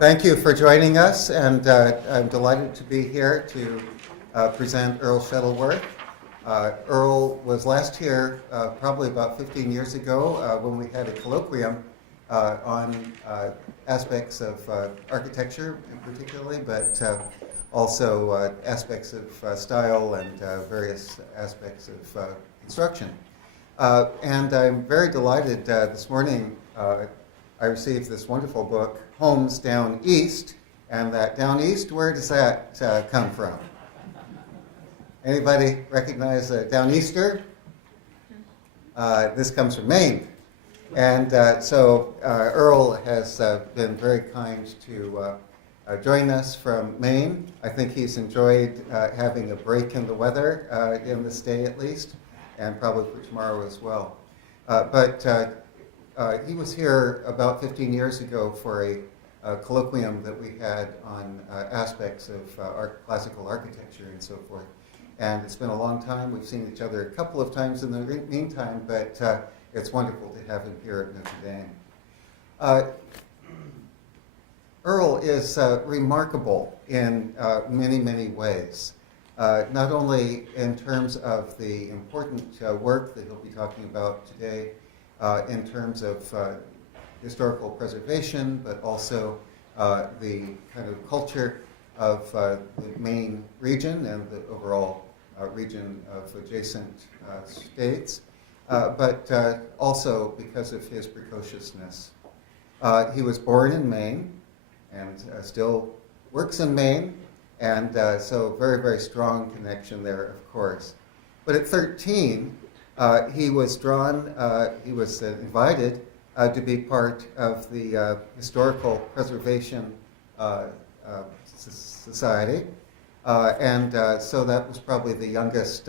Thank you for joining us, and I'm delighted to be here to present Earle Shettleworth. Earle was last here probably about 15 years ago when we had a colloquium on aspects of architecture particularly, but also aspects of style and various aspects of construction. And I'm very delighted this morning I received this wonderful book, Homes Down East, and that down east, where does that come from? Anybody recognize a down easter? This comes from Maine. And so Earle has been very kind to join us from Maine. I think he's enjoyed having a break in the weather in this day at least, and probably for tomorrow as well. But he was here about 15 years ago for a colloquium that we had on aspects of classical architecture and so forth. And it's been a long time. We've seen each other a couple of times in the meantime, but it's wonderful to have him here at Notre Dame. Earle is remarkable in many, many ways. Not only in terms of the important work that he'll be talking about today, in terms of historical preservation, but also the kind of culture of the Maine region and the overall region of adjacent states, but also because of his precociousness. He was born in Maine and still works in Maine, and so very, very strong connection there, of course. But at 13, he was invited to be part of the Historical Preservation Society. And so that was probably the youngest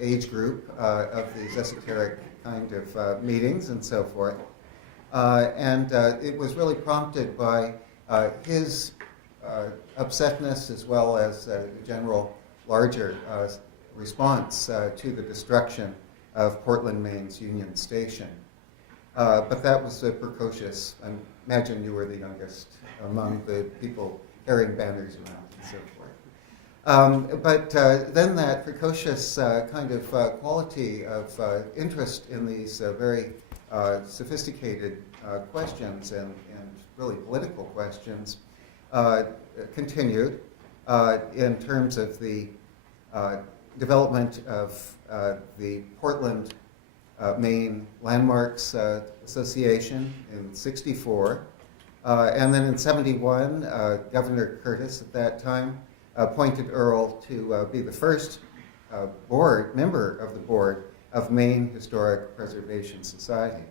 age group of these esoteric kind of meetings and so forth. And it was really prompted by his upsetness as well as the general larger response to the destruction of Portland, Maine's Union Station. But that was precocious. I imagine you were the youngest among the people carrying banners around and so forth. But then that precocious kind of quality of interest in these very sophisticated questions and really political questions continued in terms of the development of the Portland, Maine Landmarks Association in '64. And then in '71, Governor Curtis at that time appointed Earle to be the first member of the board of Maine Historic Preservation Society,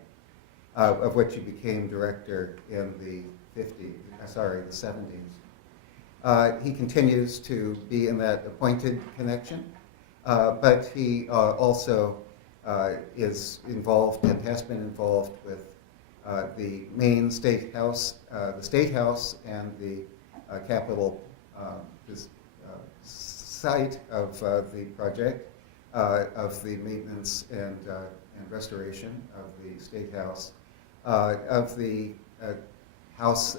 of which he became director in the '70s. He continues to be in that appointed connection, but he also is involved and has been involved with the Maine State House, and the Capitol site of the project of the maintenance and restoration of the State House, of the house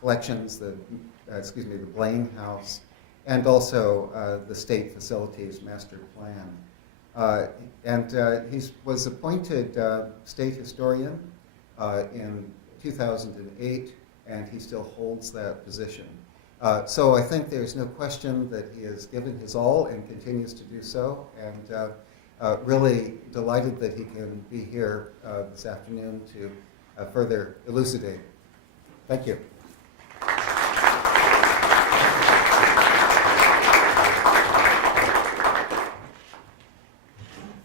collections, the Blaine House, and also the State Facilities Master Plan. And he was appointed state historian in 2008, and he still holds that position. So I think there's no question that he has given his all and continues to do so, and really delighted that he can be here this afternoon to further elucidate. Thank you.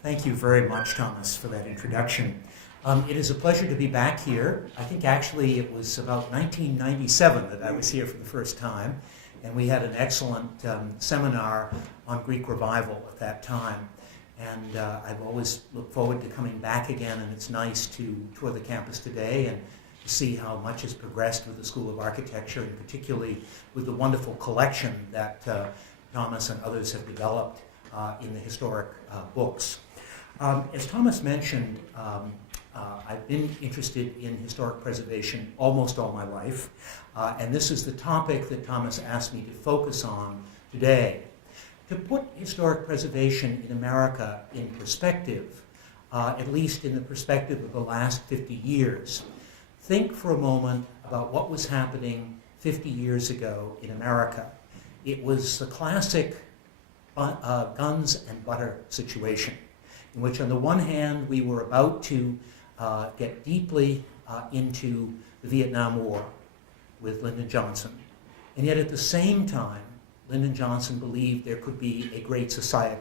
Thank you very much, Thomas, for that introduction. It is a pleasure to be back here. I think actually it was about 1997 that I was here for the first time, and we had an excellent seminar on Greek revival at that time. And I've always looked forward to coming back again, and it's nice to tour the campus today and to see how much has progressed with the School of Architecture, and particularly with the wonderful collection that Thomas and others have developed in the historic books. As Thomas mentioned, I've been interested in historic preservation almost all my life, and this is the topic that Thomas asked me to focus on today. To put historic preservation in America in perspective, at least in the perspective of the last 50 years, think for a moment about what was happening 50 years ago in America. It was the classic guns and butter situation, in which on the one hand we were about to get deeply into the Vietnam War with Lyndon Johnson, and yet at the same time Lyndon Johnson believed there could be a great society.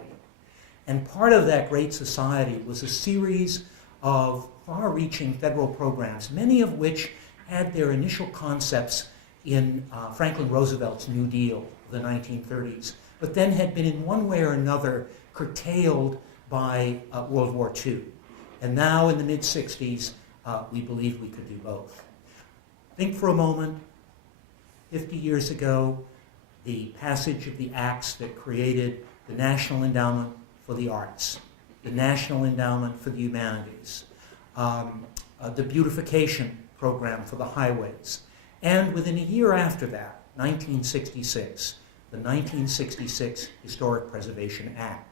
And part of that great society was a series of far-reaching federal programs, many of which had their initial concepts in Franklin Roosevelt's New Deal of the 1930s, but then had been in one way or another curtailed by World War II. And now in the mid-60s, we believe we could do both. Think for a moment, 50 years ago, the passage of the acts that created the National Endowment for the Arts, the National Endowment for the Humanities, the beautification program for the highways, and within a year after that, 1966, the 1966 Historic Preservation Act.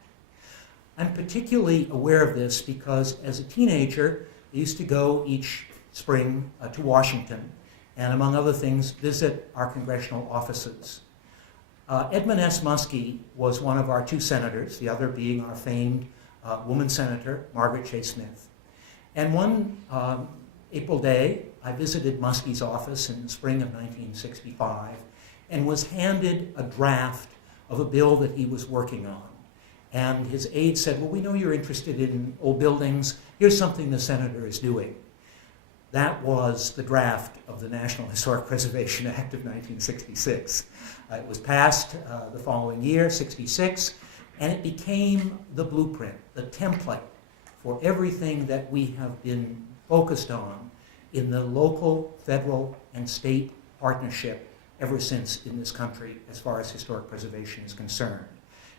I'm particularly aware of this because as a teenager, I used to go each spring to Washington and, among other things, visit our congressional offices. Edmund S. Muskie was one of our two senators, the other being our famed woman senator, Margaret Chase Smith. And one April day, I visited Muskie's office in the spring of 1965 and was handed a draft of a bill that he was working on. And his aide said, well, we know you're interested in old buildings. Here's something the senator is doing. That was the draft of the National Historic Preservation Act of 1966. It was passed the following year, 66, and it became the blueprint, the template for everything that we have been focused on in the local, federal, and state partnership ever since in this country as far as historic preservation is concerned.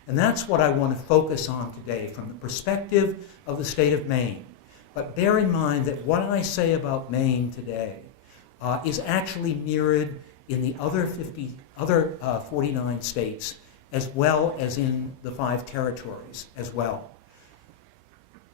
And that's what I want to focus on today from the perspective of the state of Maine. But bear in mind that what I say about Maine today is actually mirrored in the other 49 states, as well as in the 5 territories as well.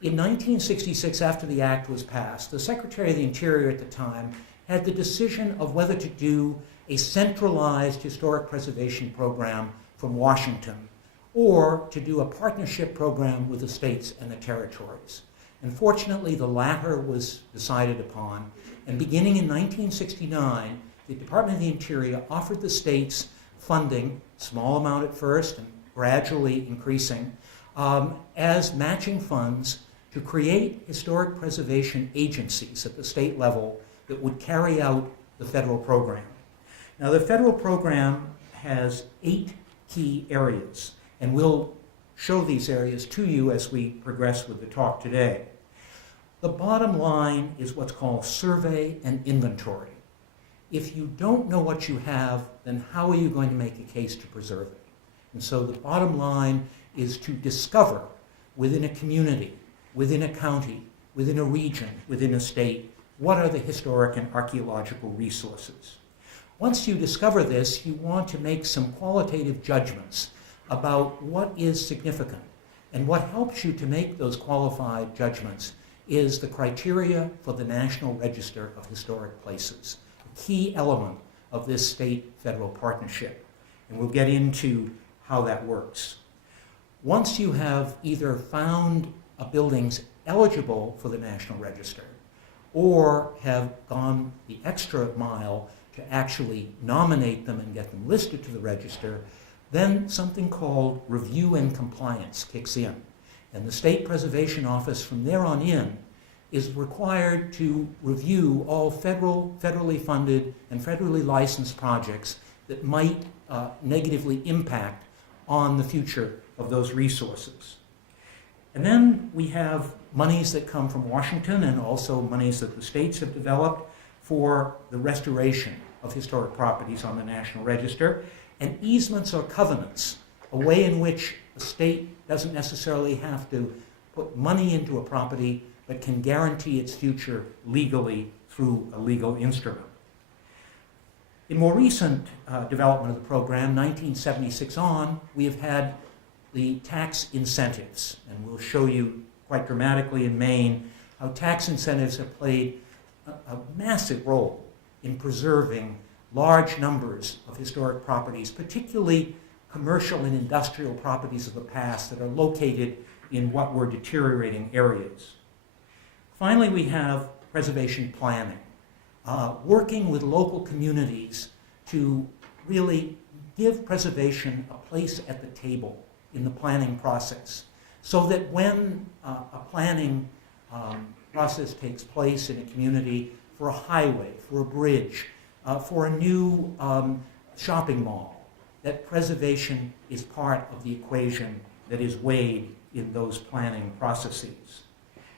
In 1966, after the act was passed, the Secretary of the Interior at the time had the decision of whether to do a centralized historic preservation program from Washington or to do a partnership program with the states and the territories. Unfortunately, the latter was decided upon, and beginning in 1969, the Department of the Interior offered the states funding, small amount at first and gradually increasing, as matching funds to create historic preservation agencies at the state level that would carry out the federal program. Now, the federal program has 8 key areas, and we'll show these areas to you as we progress with the talk today. The bottom line is what's called survey and inventory. If you don't know what you have, then how are you going to make a case to preserve it? And so the bottom line is to discover within a community, within a county, within a region, within a state, what are the historic and archaeological resources. Once you discover this, you want to make some qualitative judgments about what is significant. And what helps you to make those qualified judgments is the criteria for the National Register of Historic Places, a key element of this state-federal partnership. And we'll get into how that works. Once you have either found a building's eligible for the National Register or have gone the extra mile to actually nominate them and get them listed to the register, then something called review and compliance kicks in. And the State Preservation Office from there on in is required to review all federally funded and federally licensed projects that might negatively impact on the future of those resources. And then we have monies that come from Washington and also monies that the states have developed for the restoration of historic properties on the National Register, and easements or covenants, a way in which a state doesn't necessarily have to put money into a property, but can guarantee its future legally through a legal instrument. In more recent development of the program, 1976 on, we have had the tax incentives, and we'll show you quite dramatically in Maine how tax incentives have played a massive role in preserving large numbers of historic properties, particularly commercial and industrial properties of the past that are located in what were deteriorating areas. Finally, we have preservation planning, working with local communities to really give preservation a place at the table in the planning process, so that when a planning process takes place in a community for a highway, for a bridge, for a new shopping mall, that preservation is part of the equation that is weighed in those planning processes.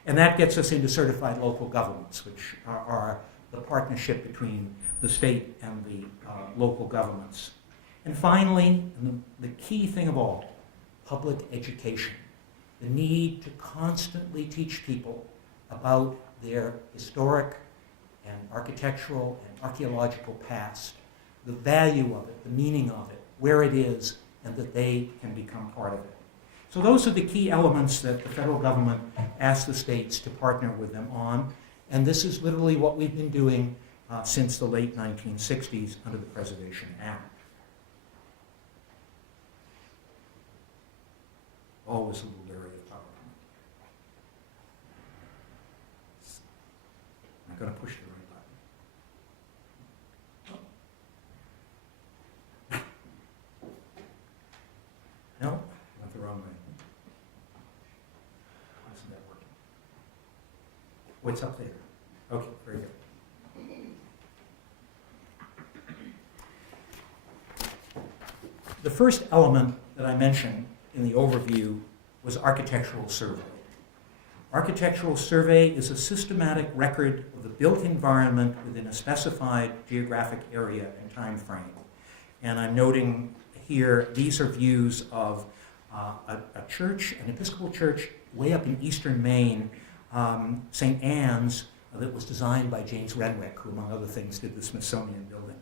And that gets us into certified local governments, which are the partnership between the state and the local governments. And finally, and the key thing of all, public education. The need to constantly teach people about their historic and architectural and archaeological past, the value of it, the meaning of it, where it is, and that they can become part of it. So those are the key elements that the federal government asked the states to partner with them on, and this is literally what we've been doing since the late 1960s under the Preservation Act. Always a little leery of PowerPoint. I'm going to push the right button. No, went the wrong way. Why isn't that working? What's up there? Okay, very good. The first element that I mentioned in the overview was architectural survey. Architectural survey is a systematic record of the built environment within a specified geographic area and time frame. And I'm noting here, these are views of a church, an Episcopal church way up in eastern Maine, St. Anne's, that was designed by James Renwick, who among other things did the Smithsonian building.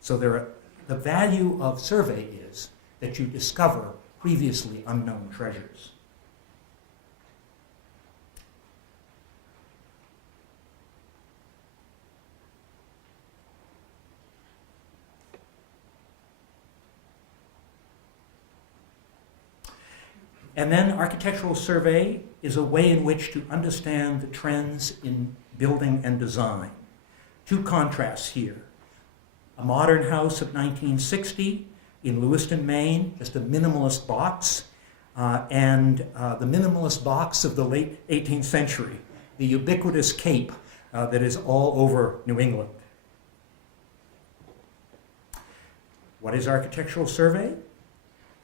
So the value of survey is that you discover previously unknown treasures. And then architectural survey is a way in which to understand the trends in building and design. Two contrasts here. A modern house of 1960 in Lewiston, Maine, just a minimalist box, and the minimalist box of the late 18th century, the ubiquitous cape that is all over New England. What is architectural survey?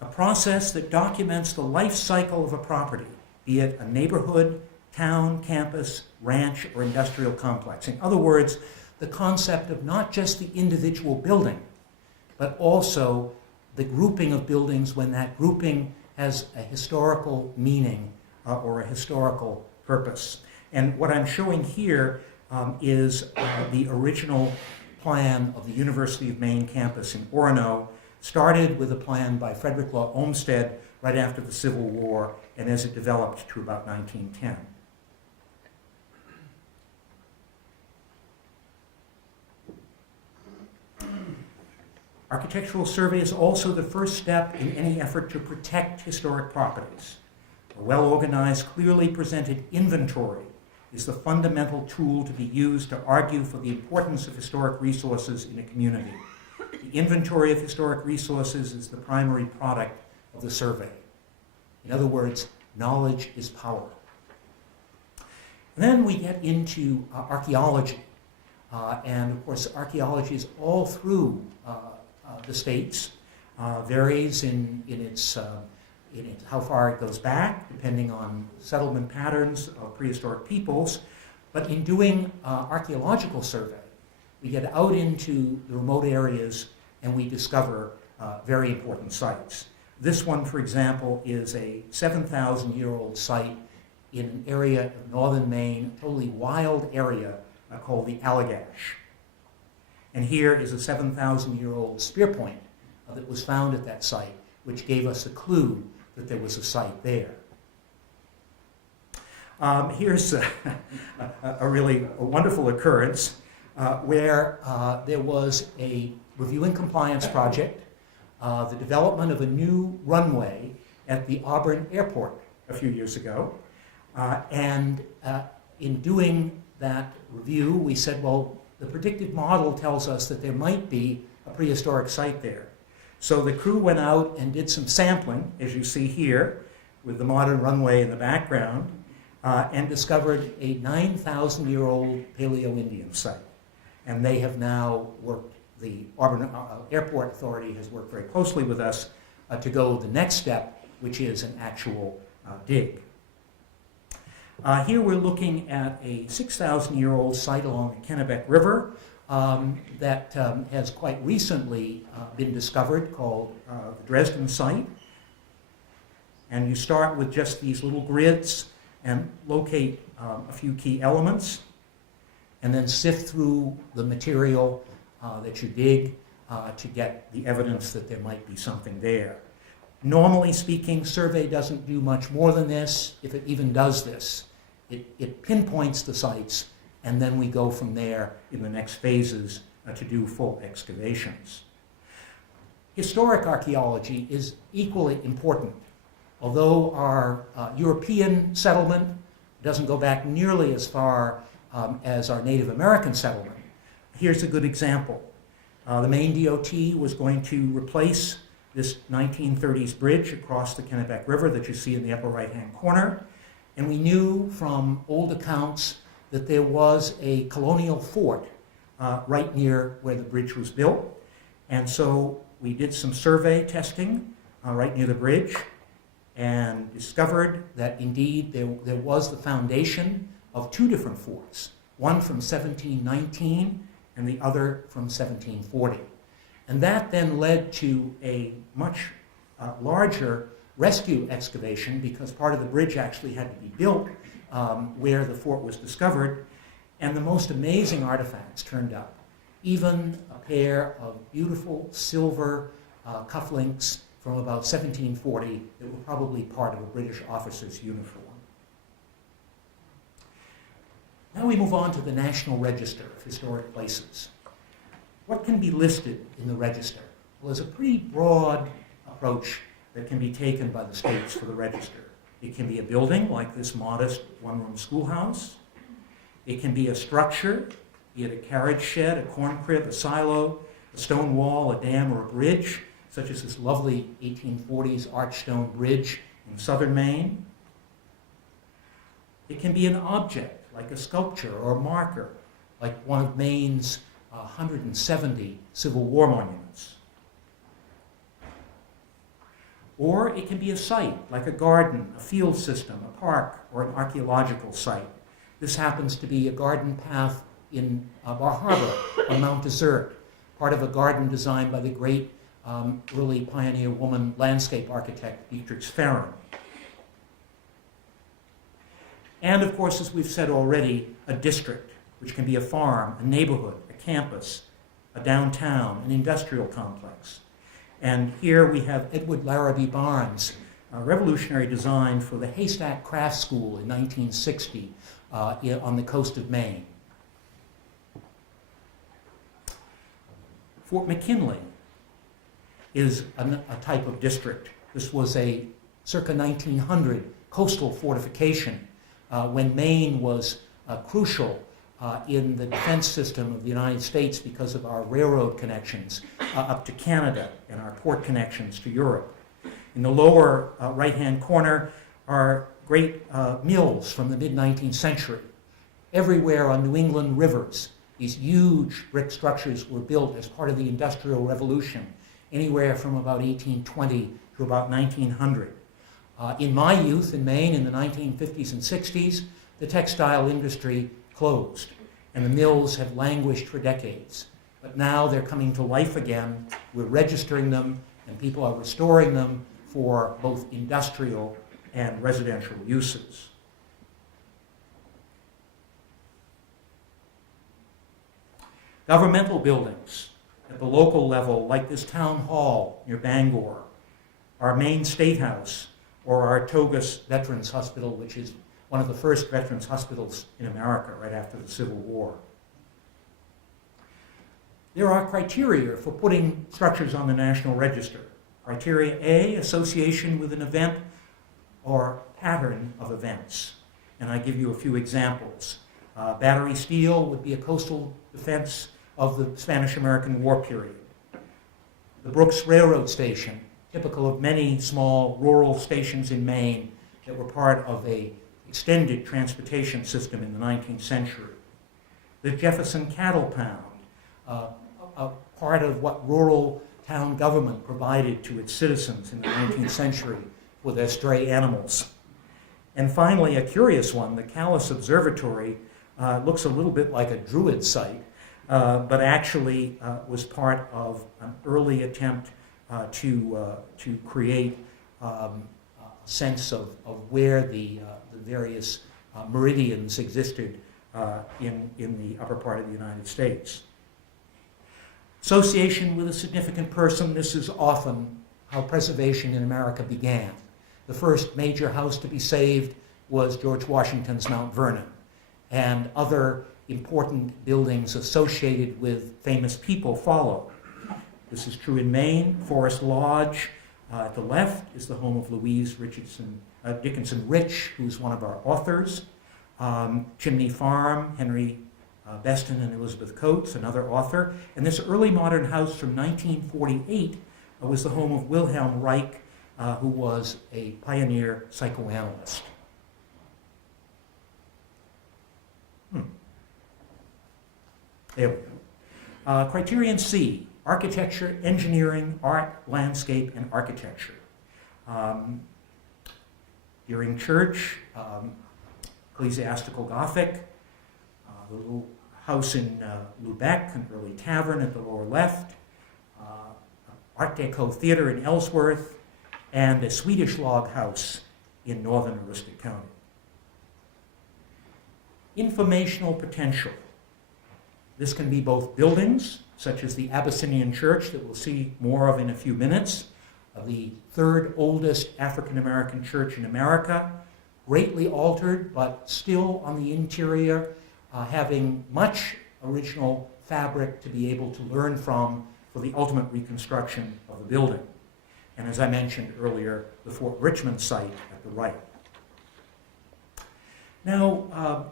A process that documents the life cycle of a property, be it a neighborhood, town, campus, ranch, or industrial complex. In other words, the concept of not just the individual building, but also the grouping of buildings when that grouping has a historical meaning or a historical purpose. And what I'm showing here is the original plan of the University of Maine campus in Orono, started with a plan by Frederick Law Olmsted right after the Civil War, and as it developed to about 1910. Architectural survey is also the first step in any effort to protect historic properties. A well-organized, clearly presented inventory is the fundamental tool to be used to argue for the importance of historic resources in a community. The inventory of historic resources is the primary product of the survey. In other words, knowledge is power. And then we get into archaeology. And of course, archaeology is all through the states, varies in its how far it goes back, depending on settlement patterns of prehistoric peoples. But in doing archaeological survey, we get out into the remote areas and we discover very important sites. This one, for example, is a 7,000-year-old site in an area of northern Maine, a totally wild area called the Allagash. And here is a 7,000-year-old spear point that was found at that site, which gave us a clue that there was a site there. Here's a really wonderful occurrence where there was a review and compliance project, the development of a new runway at the Auburn Airport a few years ago. And in doing that review, we said, well, the predictive model tells us that there might be a prehistoric site there. So the crew went out and did some sampling, as you see here, with the modern runway in the background, and discovered a 9,000-year-old Paleo-Indian site. And they have now worked, the Auburn Airport Authority has worked very closely with us to go the next step, which is an actual dig. Here we're looking at a 6,000-year-old site along the Kennebec River that has quite recently been discovered, called the Dresden site. And you start with just these little grids and locate a few key elements, and then sift through the material that you dig to get the evidence that there might be something there. Normally speaking, survey doesn't do much more than this, if it even does this. It pinpoints the sites, and then we go from there in the next phases to do full excavations. Historic archaeology is equally important. Although our European settlement doesn't go back nearly as far as our Native American settlement, here's a good example. The Maine DOT was going to replace this 1930s bridge across the Kennebec River that you see in the upper right-hand corner. And we knew from old accounts that there was a colonial fort right near where the bridge was built. And so we did some survey testing right near the bridge and discovered that indeed there was the foundation of two different forts, one from 1719 and the other from 1740. And that then led to a much larger rescue excavation, because part of the bridge actually had to be built where the fort was discovered, and the most amazing artifacts turned up. Even a pair of beautiful silver cufflinks from about 1740 that were probably part of a British officer's uniform. Now we move on to the National Register of Historic Places. What can be listed in the register? Well, there's a pretty broad approach that can be taken by the states for the register. It can be a building like this modest one-room schoolhouse. It can be a structure, be it a carriage shed, a corn crib, a silo, a stone wall, a dam, or a bridge, such as this lovely 1840s arched stone bridge in southern Maine. It can be an object, like a sculpture or a marker, like one of Maine's 170 Civil War monuments. Or it can be a site, like a garden, a field system, a park, or an archaeological site. This happens to be a garden path in Bar Harbor on Mount Desert, part of a garden designed by the great early pioneer woman landscape architect Beatrix Farren. And of course, as we've said already, a district, which can be a farm, a neighborhood, a campus, a downtown, an industrial complex. And here we have Edward Larrabee Barnes, a revolutionary design for the Haystack Craft School in 1960 on the coast of Maine. Fort McKinley is a type of district. This was a circa 1900 coastal fortification when Maine was crucial in the defense system of the United States because of our railroad connections up to Canada and our port connections to Europe. In the lower right-hand corner are great mills from the mid-19th century. Everywhere on New England rivers, these huge brick structures were built as part of the Industrial Revolution, anywhere from about 1820 to about 1900. In my youth in Maine in the 1950s and 60s, the textile industry closed, and the mills have languished for decades. But now they're coming to life again. We're registering them, and people are restoring them for both industrial and residential uses. Governmental buildings at the local level, like this town hall near Bangor, our Maine State House, or our Togus Veterans Hospital, which is one of the first veterans hospitals in America right after the Civil War. There are criteria for putting structures on the National Register. Criteria A, association with an event or pattern of events. And I give you a few examples. Battery steel would be a coastal defense of the Spanish-American War period. The Brooks Railroad Station, typical of many small rural stations in Maine that were part of an extended transportation system in the 19th century. The Jefferson Cattle Pound, a part of what rural town government provided to its citizens in the 19th century for their stray animals. And finally, a curious one, the Calais Observatory looks a little bit like a Druid site, but actually was part of an early attempt to create a sense of where the various meridians existed in the upper part of the United States. Association with a significant person, this is often how preservation in America began. The first major house to be saved was George Washington's Mount Vernon, and other important buildings associated with famous people followed. This is true in Maine. Forest Lodge at the left is the home of Louise Dickinson Rich, who's one of our authors. Chimney Farm, Henry Beston and Elizabeth Coates, another author. And this early modern house from 1948 was the home of Wilhelm Reich, who was a pioneer psychoanalyst. There we go. Criterion C, architecture, engineering, art, landscape, and architecture. Deering Church, ecclesiastical Gothic, the little house in Lubeck, an early tavern at the lower left, Art Deco Theater in Ellsworth, and a Swedish log house in northern Aroostook County. Informational potential. This can be both buildings, such as the Abyssinian Church that we'll see more of in a few minutes, the third oldest African-American church in America, greatly altered, but still on the interior, having much original fabric to be able to learn from for the ultimate reconstruction of the building. And as I mentioned earlier, the Fort Richmond site at the right. Now,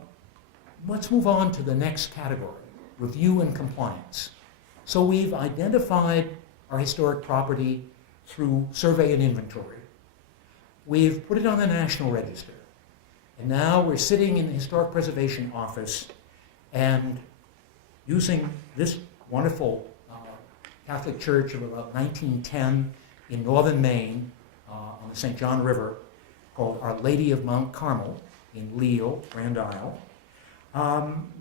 let's move on to the next category, review and compliance. So we've identified our historic property through survey and inventory. We've put it on the National Register. And now we're sitting in the Historic Preservation Office and using this wonderful Catholic church of about 1910 in northern Maine on the St. John River called Our Lady of Mount Carmel in Leal, Grand Isle.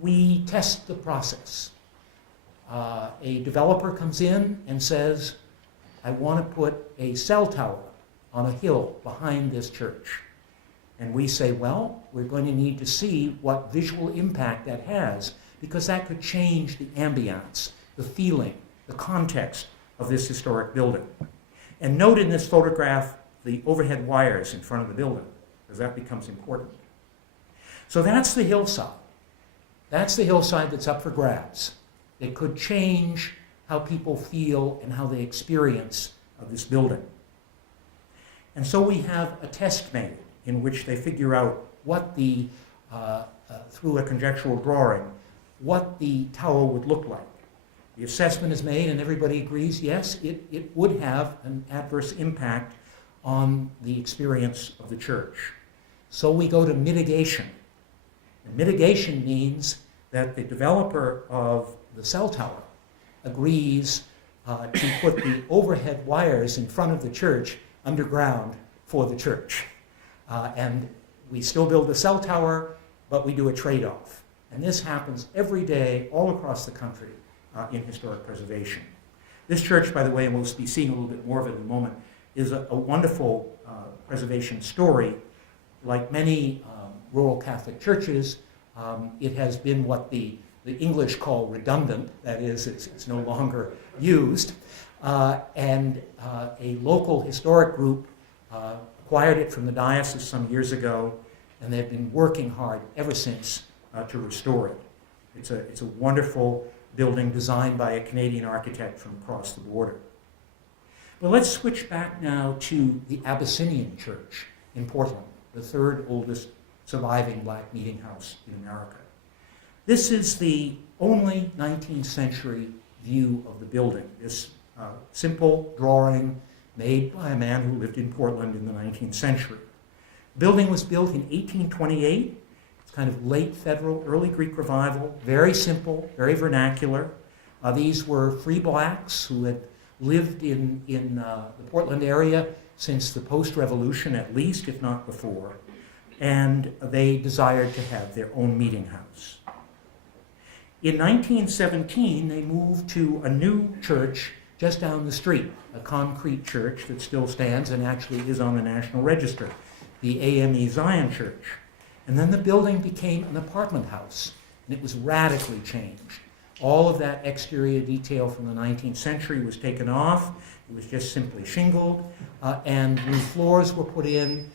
We test the process. A developer comes in and says, I want to put a cell tower on a hill behind this church. And we say, well, we're going to need to see what visual impact that has, because that could change the ambiance, the feeling, the context of this historic building. And note in this photograph the overhead wires in front of the building, because that becomes important. So that's the hillside. That's the hillside that's up for grabs. It could change how people feel and how they experience this building. And so we have a test made in which they figure out what the, through a conjectural drawing, what the tower would look like. The assessment is made and everybody agrees, yes, it would have an adverse impact on the experience of the church. So we go to mitigation. And mitigation means that the developer of the cell tower agrees to put the overhead wires in front of the church underground for the church. And we still build the cell tower, but we do a trade-off. And this happens every day all across the country in historic preservation. This church, by the way, and we'll be seeing a little bit more of it in a moment, is a wonderful preservation story. Like many rural Catholic churches, it has been what the the English call redundant, that is, it's no longer used, and a local historic group acquired it from the diocese some years ago, and they've been working hard ever since to restore it. It's a wonderful building designed by a Canadian architect from across the border. But let's switch back now to the Abyssinian Church in Portland, the third oldest surviving black meeting house in America. This is the only 19th century view of the building, this simple drawing made by a man who lived in Portland in the 19th century. The building was built in 1828. It's kind of late Federal, early Greek Revival, very simple, very vernacular. These were free blacks who had lived in the Portland area since the post-revolution at least, if not before, and they desired to have their own meeting house. In 1917, they moved to a new church just down the street, a concrete church that still stands and actually is on the National Register, the AME Zion Church. And then the building became an apartment house, and it was radically changed. All of that exterior detail from the 19th century was taken off. It was just simply shingled, and new floors were put in.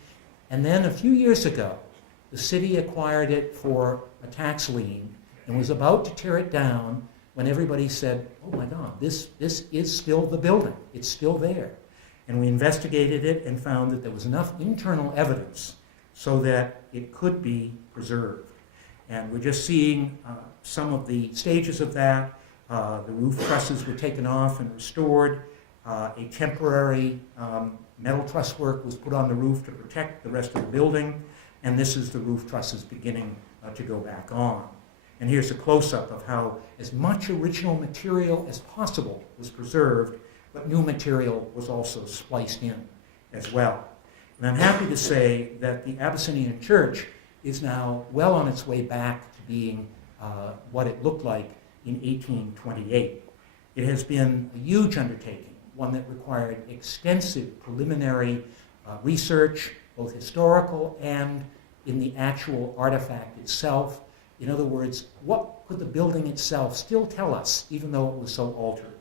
And then a few years ago, the city acquired it for a tax lien and was about to tear it down when everybody said, oh my God, this is still the building. It's still there. And we investigated it and found that there was enough internal evidence so that it could be preserved. And we're just seeing some of the stages of that. The roof trusses were taken off and restored. A temporary metal truss work was put on the roof to protect the rest of the building. And this is the roof trusses beginning to go back on. And here's a close-up of how as much original material as possible was preserved, but new material was also spliced in as well. And I'm happy to say that the Abyssinian Church is now well on its way back to being what it looked like in 1828. It has been a huge undertaking, one that required extensive preliminary research, both historical and in the actual artifact itself. In other words, what could the building itself still tell us, even though it was so altered?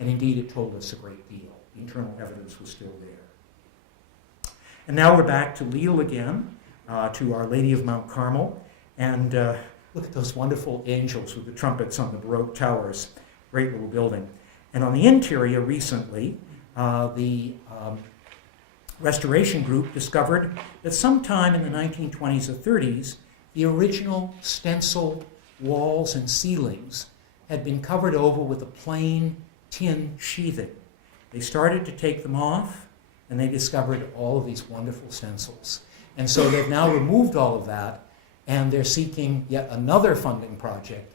And indeed, it told us a great deal. The internal evidence was still there. And now we're back to Lille again, to Our Lady of Mount Carmel. And look at those wonderful angels with the trumpets on the Baroque towers. Great little building. And on the interior recently, the restoration group discovered that sometime in the 1920s or 30s, the original stenciled walls and ceilings had been covered over with a plain tin sheathing. They started to take them off, and they discovered all of these wonderful stencils. And so they've now removed all of that, and they're seeking yet another funding project.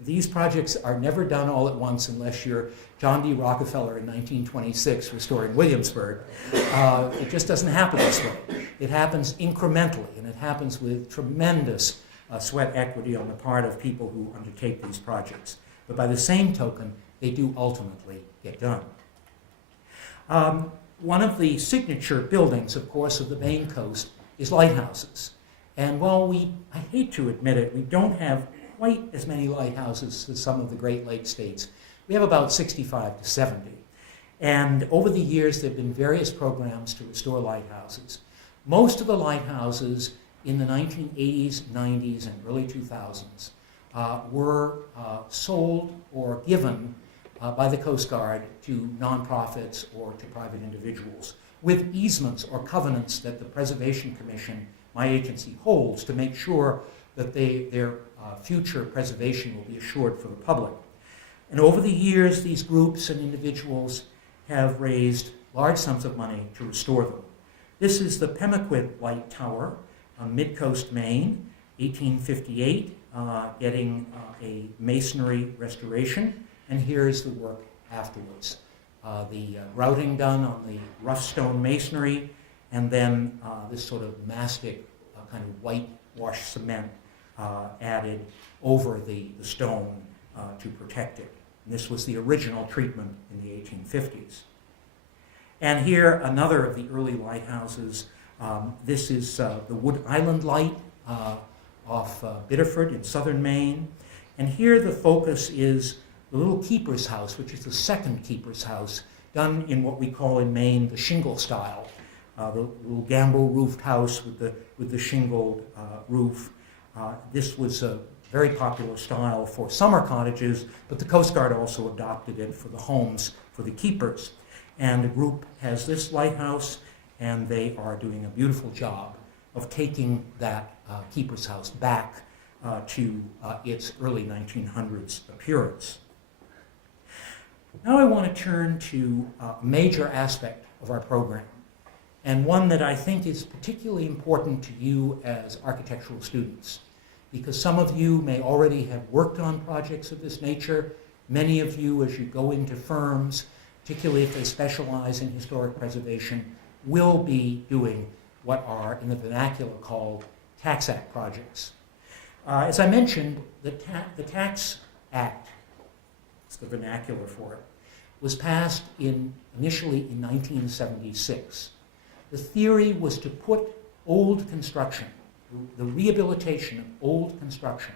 These projects are never done all at once unless you're John D. Rockefeller in 1926 restoring Williamsburg. It just doesn't happen this way. It happens incrementally, and it happens with tremendous sweat equity on the part of people who undertake these projects. But by the same token, they do ultimately get done. One of the signature buildings, of course, of the Maine coast is lighthouses. And while I hate to admit it, we don't have quite as many lighthouses as some of the Great Lakes states. We have about 65 to 70. And over the years, there have been various programs to restore lighthouses. Most of the lighthouses in the 1980s, 90s, and early 2000s were sold or given by the Coast Guard to nonprofits or to private individuals with easements or covenants that the Preservation Commission, my agency, holds to make sure that their future preservation will be assured for the public. And over the years, these groups and individuals have raised large sums of money to restore them. This is the Pemaquid Light Tower on Mid-Coast, Maine, 1858, getting a masonry restoration. And here's the work afterwards. The grouting done on the rough stone masonry, and then this sort of mastic kind of whitewash cement added over the stone to protect it. And this was the original treatment in the 1850s. And here, another of the early lighthouses. This is the Wood Island Light off Biddeford in southern Maine. And here the focus is the little keeper's house, which is the second keeper's house, done in what we call in Maine the shingle style. The little gambrel-roofed house with the shingled roof. This was a very popular style for summer cottages, but the Coast Guard also adopted it for the homes for the keepers. And the group has this lighthouse, and they are doing a beautiful job of taking that keeper's house back to its early 1900s appearance. Now I want to turn to a major aspect of our program, and one that I think is particularly important to you as architectural students, because some of you may already have worked on projects of this nature. Many of you, as you go into firms, particularly if they specialize in historic preservation, will be doing what are in the vernacular called Tax Act projects. As I mentioned, the Tax Act, it's the vernacular for it, was passed initially in 1976. The theory was to put old construction, the rehabilitation of old construction,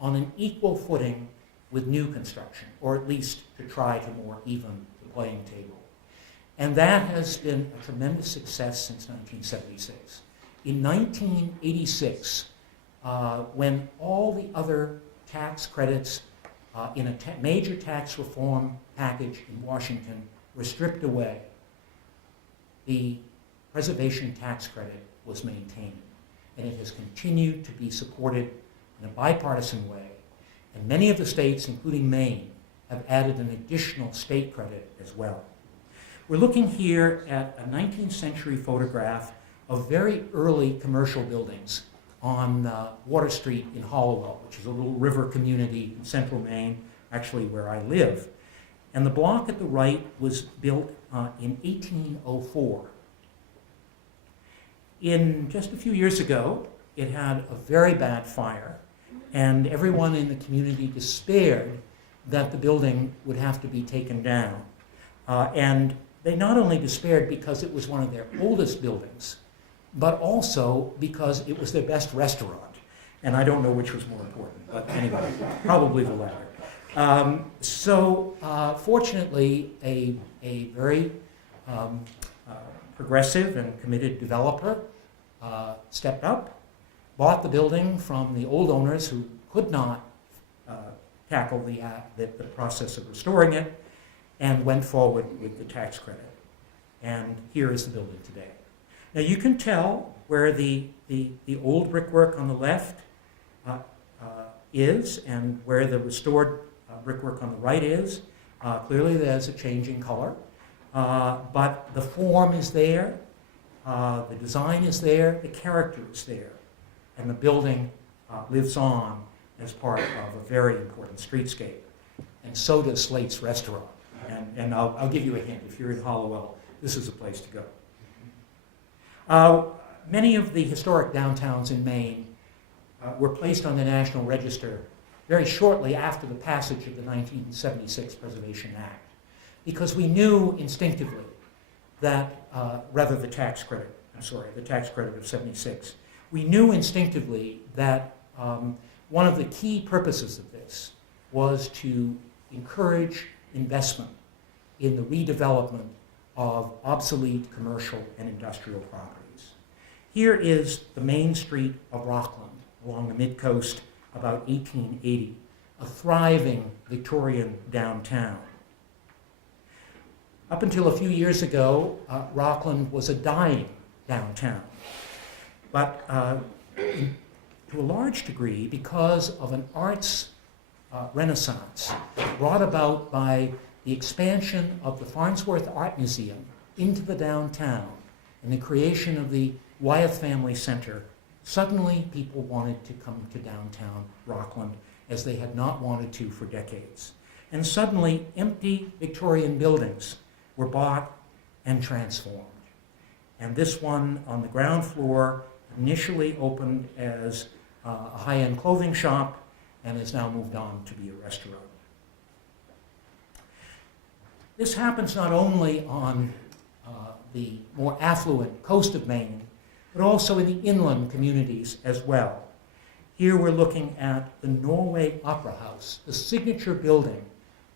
on an equal footing with new construction, or at least to try to more even the playing table. And that has been a tremendous success since 1976. In 1986, when all the other tax credits in a major tax reform package in Washington were stripped away, the preservation tax credit was maintained. And it has continued to be supported in a bipartisan way. And many of the states, including Maine, have added an additional state credit as well. We're looking here at a 19th century photograph of very early commercial buildings on Water Street in Hollowell, which is a little river community in central Maine, actually where I live. And the block at the right was built in 1804. In just a few years ago, it had a very bad fire, and everyone in the community despaired that the building would have to be taken down. And they not only despaired because it was one of their oldest buildings, but also because it was their best restaurant. And I don't know which was more important, but anyway, probably the latter. Fortunately, a very progressive and committed developer stepped up, bought the building from the old owners who could not tackle the process of restoring it, and went forward with the tax credit. And here is the building today. Now you can tell where the old brickwork on the left is and where the restored brickwork on the right is. Clearly there's a change in color, but the form is there, the design is there, the character is there, and the building lives on as part of a very important streetscape. And so does Slate's Restaurant. And I'll give you a hint. If you're in Hollowell, this is a place to go. Many of the historic downtowns in Maine were placed on the National Register very shortly after the passage of the 1976 Preservation Act, because we knew instinctively that, the tax credit of 76, we knew instinctively that one of the key purposes of this was to encourage investment in the redevelopment of obsolete commercial and industrial properties. Here is the main street of Rockland along the mid-coast about 1880, a thriving Victorian downtown. Up until a few years ago, Rockland was a dying downtown, but to a large degree because of an arts renaissance brought about by the expansion of the Farnsworth Art Museum into the downtown and the creation of the Wyeth Family Center. Suddenly people wanted to come to downtown Rockland as they had not wanted to for decades. And suddenly empty Victorian buildings were bought and transformed. And this one on the ground floor initially opened as a high-end clothing shop and has now moved on to be a restaurant. This happens not only on the more affluent coast of Maine, but also in the inland communities as well. Here we're looking at the Norway Opera House, the signature building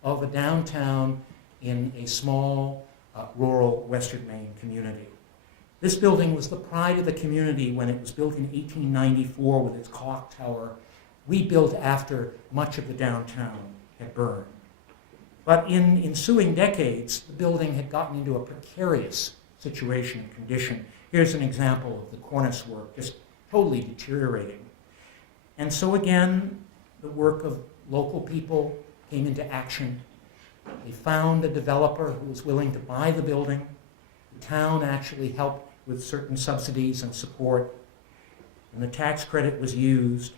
of a downtown in a small rural Western Maine community. This building was the pride of the community when it was built in 1894 with its clock tower, rebuilt after much of the downtown had burned. But in ensuing decades, the building had gotten into a precarious situation and condition. Here's an example of the cornice work just totally deteriorating. And so again, the work of local people came into action. They found a developer who was willing to buy the building. The town actually helped with certain subsidies and support, and the tax credit was used,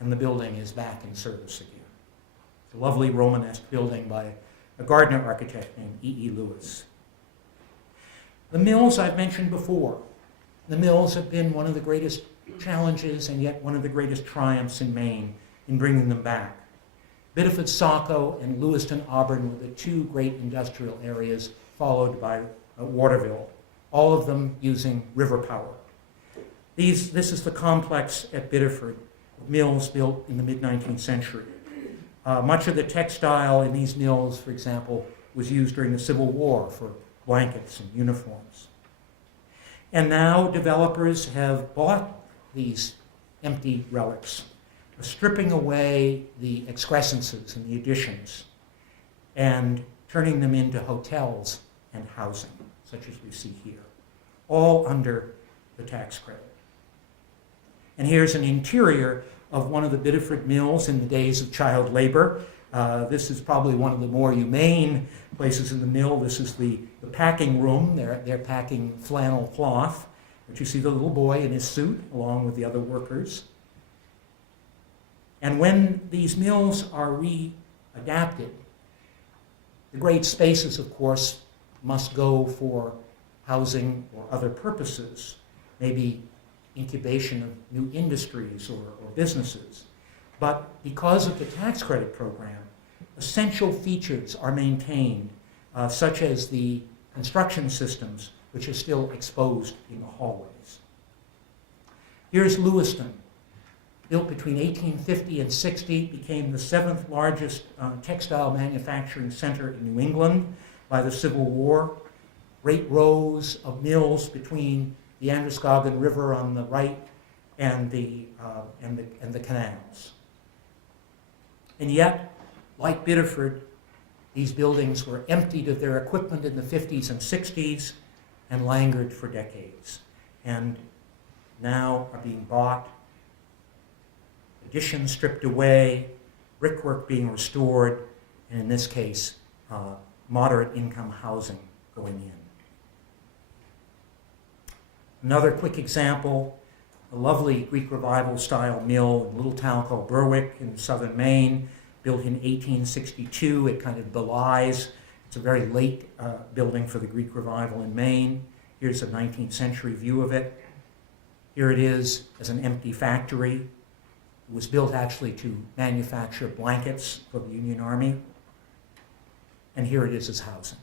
and the building is back in service again. It's a lovely Romanesque building by a Gardner architect named E.E. Lewis. The mills I've mentioned before. The mills have been one of the greatest challenges and yet one of the greatest triumphs in Maine in bringing them back. Biddeford, Saco, and Lewiston, Auburn were the two great industrial areas, followed by Waterville, all of them using river power. This is the complex at Biddeford, mills built in the mid-19th century. Much of the textile in these mills, for example, was used during the Civil War for blankets and uniforms. And now developers have bought these empty relics, stripping away the excrescences and the additions and turning them into hotels and housing, such as we see here, all under the tax credit. And here's an interior of one of the Biddeford mills in the days of child labor. This is probably one of the more humane places in the mill. This is the packing room. They're packing flannel cloth. But you see the little boy in his suit along with the other workers. And when these mills are readapted, the great spaces, of course, must go for housing or other purposes, maybe incubation of new industries or businesses. But because of the tax credit program, essential features are maintained, such as the construction systems, which are still exposed in the hallways. Here's Lewiston, built between 1850 and 60, became the 7th largest textile manufacturing center in New England by the Civil War. Great rows of mills between the Androscoggin River on the right and the canals. And yet, like Biddeford, these buildings were emptied of their equipment in the 50s and 60s and languored for decades, and now are being bought, additions stripped away, brickwork being restored, and in this case, moderate income housing going in. Another quick example, a lovely Greek Revival style mill in a little town called Berwick in southern Maine, built in 1862. It kind of belies, it's a very late building for the Greek Revival in Maine. Here's a 19th century view of it. Here it is as an empty factory. It was built actually to manufacture blankets for the Union Army. And here it is as housing.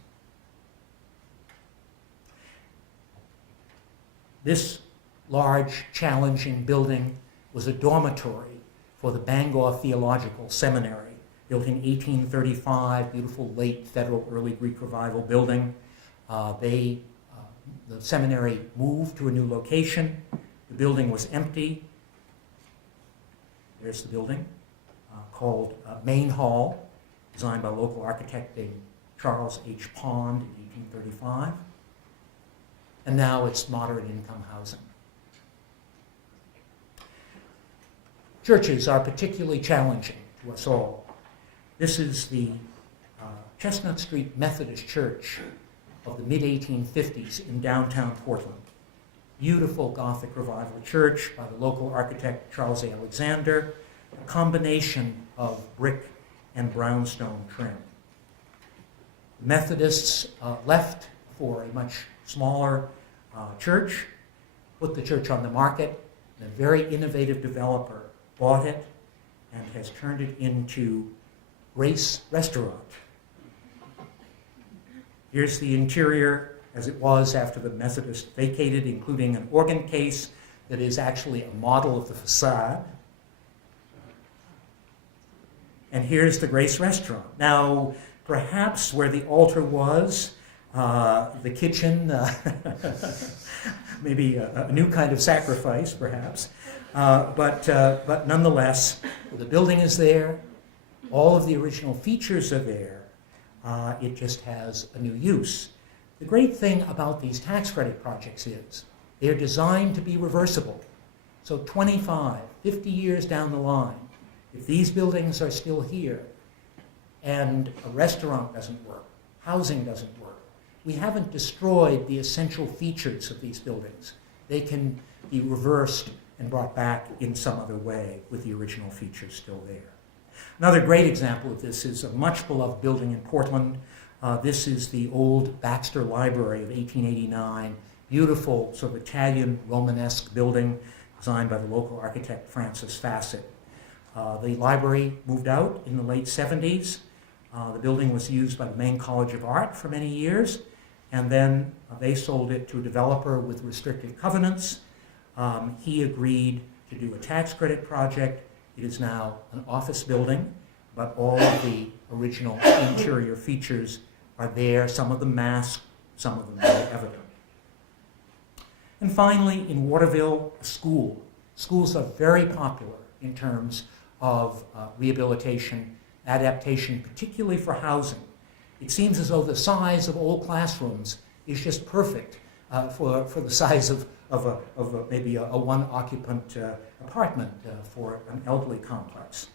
This large, challenging building was a dormitory for the Bangor Theological Seminary, built in 1835, beautiful late federal early Greek Revival building. The seminary moved to a new location. The building was empty. There's the building, called Maine Hall, designed by local architect named Charles H. Pond in 1835. And now it's moderate income housing. Churches are particularly challenging to us all. This is the Chestnut Street Methodist Church of the mid-1850s in downtown Portland. Beautiful Gothic Revival church by the local architect Charles A. Alexander, a combination of brick and brownstone trim. The Methodists left for a much smaller church, put the church on the market, and a very innovative developer bought it and has turned it into Grace Restaurant. Here's the interior as it was after the Methodists vacated, including an organ case that is actually a model of the facade. And here's the Grace Restaurant. Now, perhaps where the altar was, the kitchen, maybe a new kind of sacrifice, perhaps. But nonetheless, the building is there. All of the original features are there. It just has a new use. The great thing about these tax credit projects is they're designed to be reversible. So 25, 50 years down the line, if these buildings are still here and a restaurant doesn't work, housing doesn't work, we haven't destroyed the essential features of these buildings. They can be reversed and brought back in some other way with the original features still there. Another great example of this is a much beloved building in Portland. This is the old Baxter Library of 1889, beautiful sort of Italian Romanesque building designed by the local architect Francis Fassett. The library moved out in the late 70s. The building was used by the Maine College of Art for many years, and then they sold it to a developer with restricted covenants. He agreed to do a tax credit project. It is now an office building, but all of the original interior features are there, some of them masked, some of them very evident. And finally, in Waterville, a school. Schools are very popular in terms of rehabilitation, adaptation, particularly for housing. It seems as though the size of old classrooms is just perfect for the size of maybe a one-occupant apartment for an elderly complex.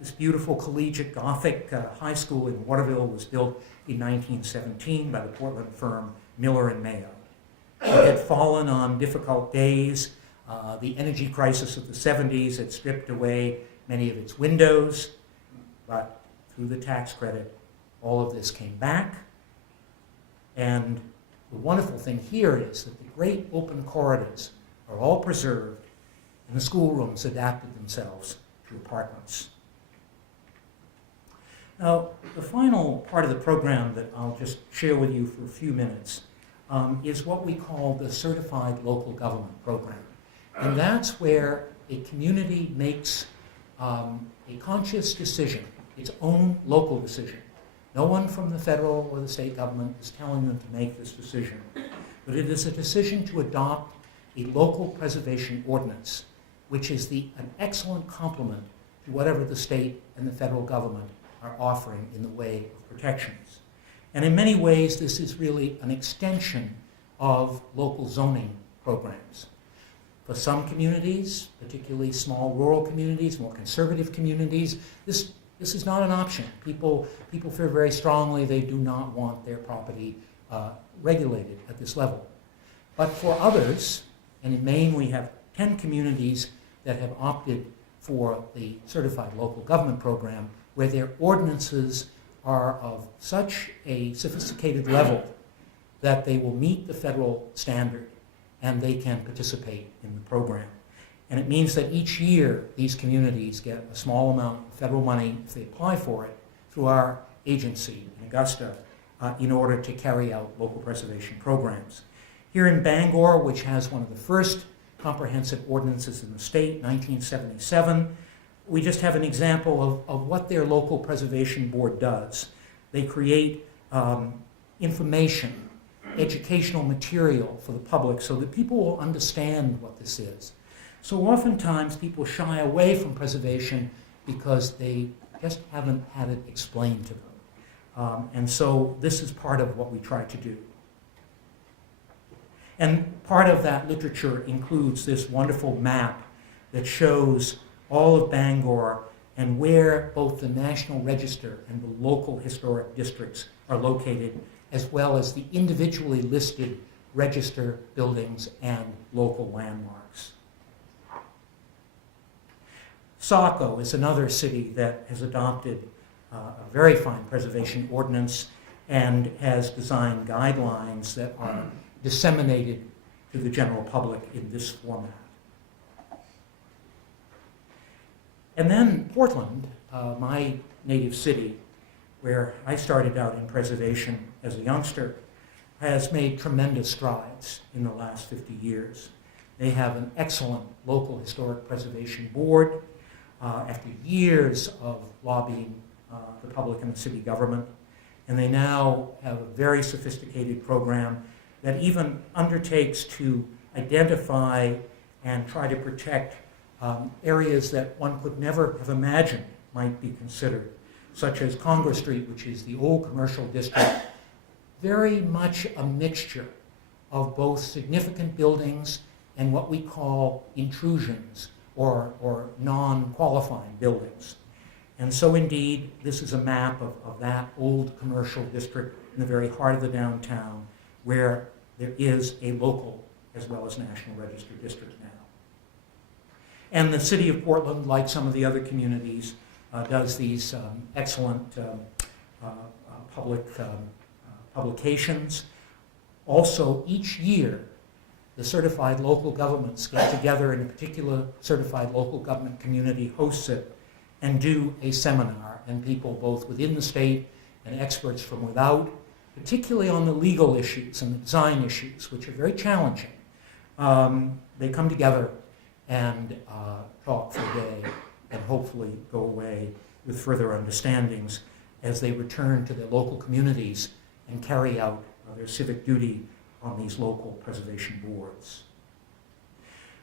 This beautiful collegiate Gothic high school in Waterville was built in 1917 by the Portland firm Miller and Mayo. It had fallen on difficult days. The energy crisis of the 70s had stripped away many of its windows, but through the tax credit, all of this came back. And the wonderful thing here is that the great open corridors are all preserved, and the schoolrooms adapted themselves to apartments. Now, the final part of the program that I'll just share with you for a few minutes is what we call the Certified Local Government Program. And that's where a community makes a conscious decision, its own local decision. No one from the federal or the state government is telling them to make this decision, but it is a decision to adopt a local preservation ordinance, which is an excellent complement to whatever the state and the federal government are offering in the way of protections. And in many ways, this is really an extension of local zoning programs. For some communities, particularly small rural communities, more conservative communities, this is not an option. People feel very strongly they do not want their property regulated at this level. But for others, and in Maine we have 10 communities that have opted for the Certified Local Government Program, where their ordinances are of such a sophisticated level that they will meet the federal standard and they can participate in the program. And it means that each year these communities get a small amount of federal money if they apply for it through our agency in Augusta in order to carry out local preservation programs. Here in Bangor, which has one of the first comprehensive ordinances in the state, 1977, we just have an example of what their local preservation board does. They create information, educational material for the public so that people will understand what this is. So oftentimes people shy away from preservation because they just haven't had it explained to them. And so this is part of what we try to do. And part of that literature includes this wonderful map that shows all of Bangor and where both the National Register and the local historic districts are located, as well as the individually listed register buildings and local landmarks. Saco is another city that has adopted a very fine preservation ordinance and has designed guidelines that are disseminated to the general public in this format. And then Portland, my native city, where I started out in preservation as a youngster, has made tremendous strides in the last 50 years. They have an excellent local historic preservation board. after years of lobbying the public and the city government. And they now have a very sophisticated program that even undertakes to identify and try to protect areas that one could never have imagined might be considered, such as Congress Street, which is the old commercial district, very much a mixture of both significant buildings and what we call intrusions or non-qualifying buildings. And so indeed, this is a map of that old commercial district in the very heart of the downtown, where there is a local as well as National Register district now. And the city of Portland, like some of the other communities, does these excellent public publications. Also, each year, the certified local governments get together and a particular certified local government community hosts it and do a seminar, and people both within the state and experts from without, particularly on the legal issues and the design issues, which are very challenging. They come together and talk for a day and hopefully go away with further understandings as they return to their local communities and carry out their civic duty on these local preservation boards.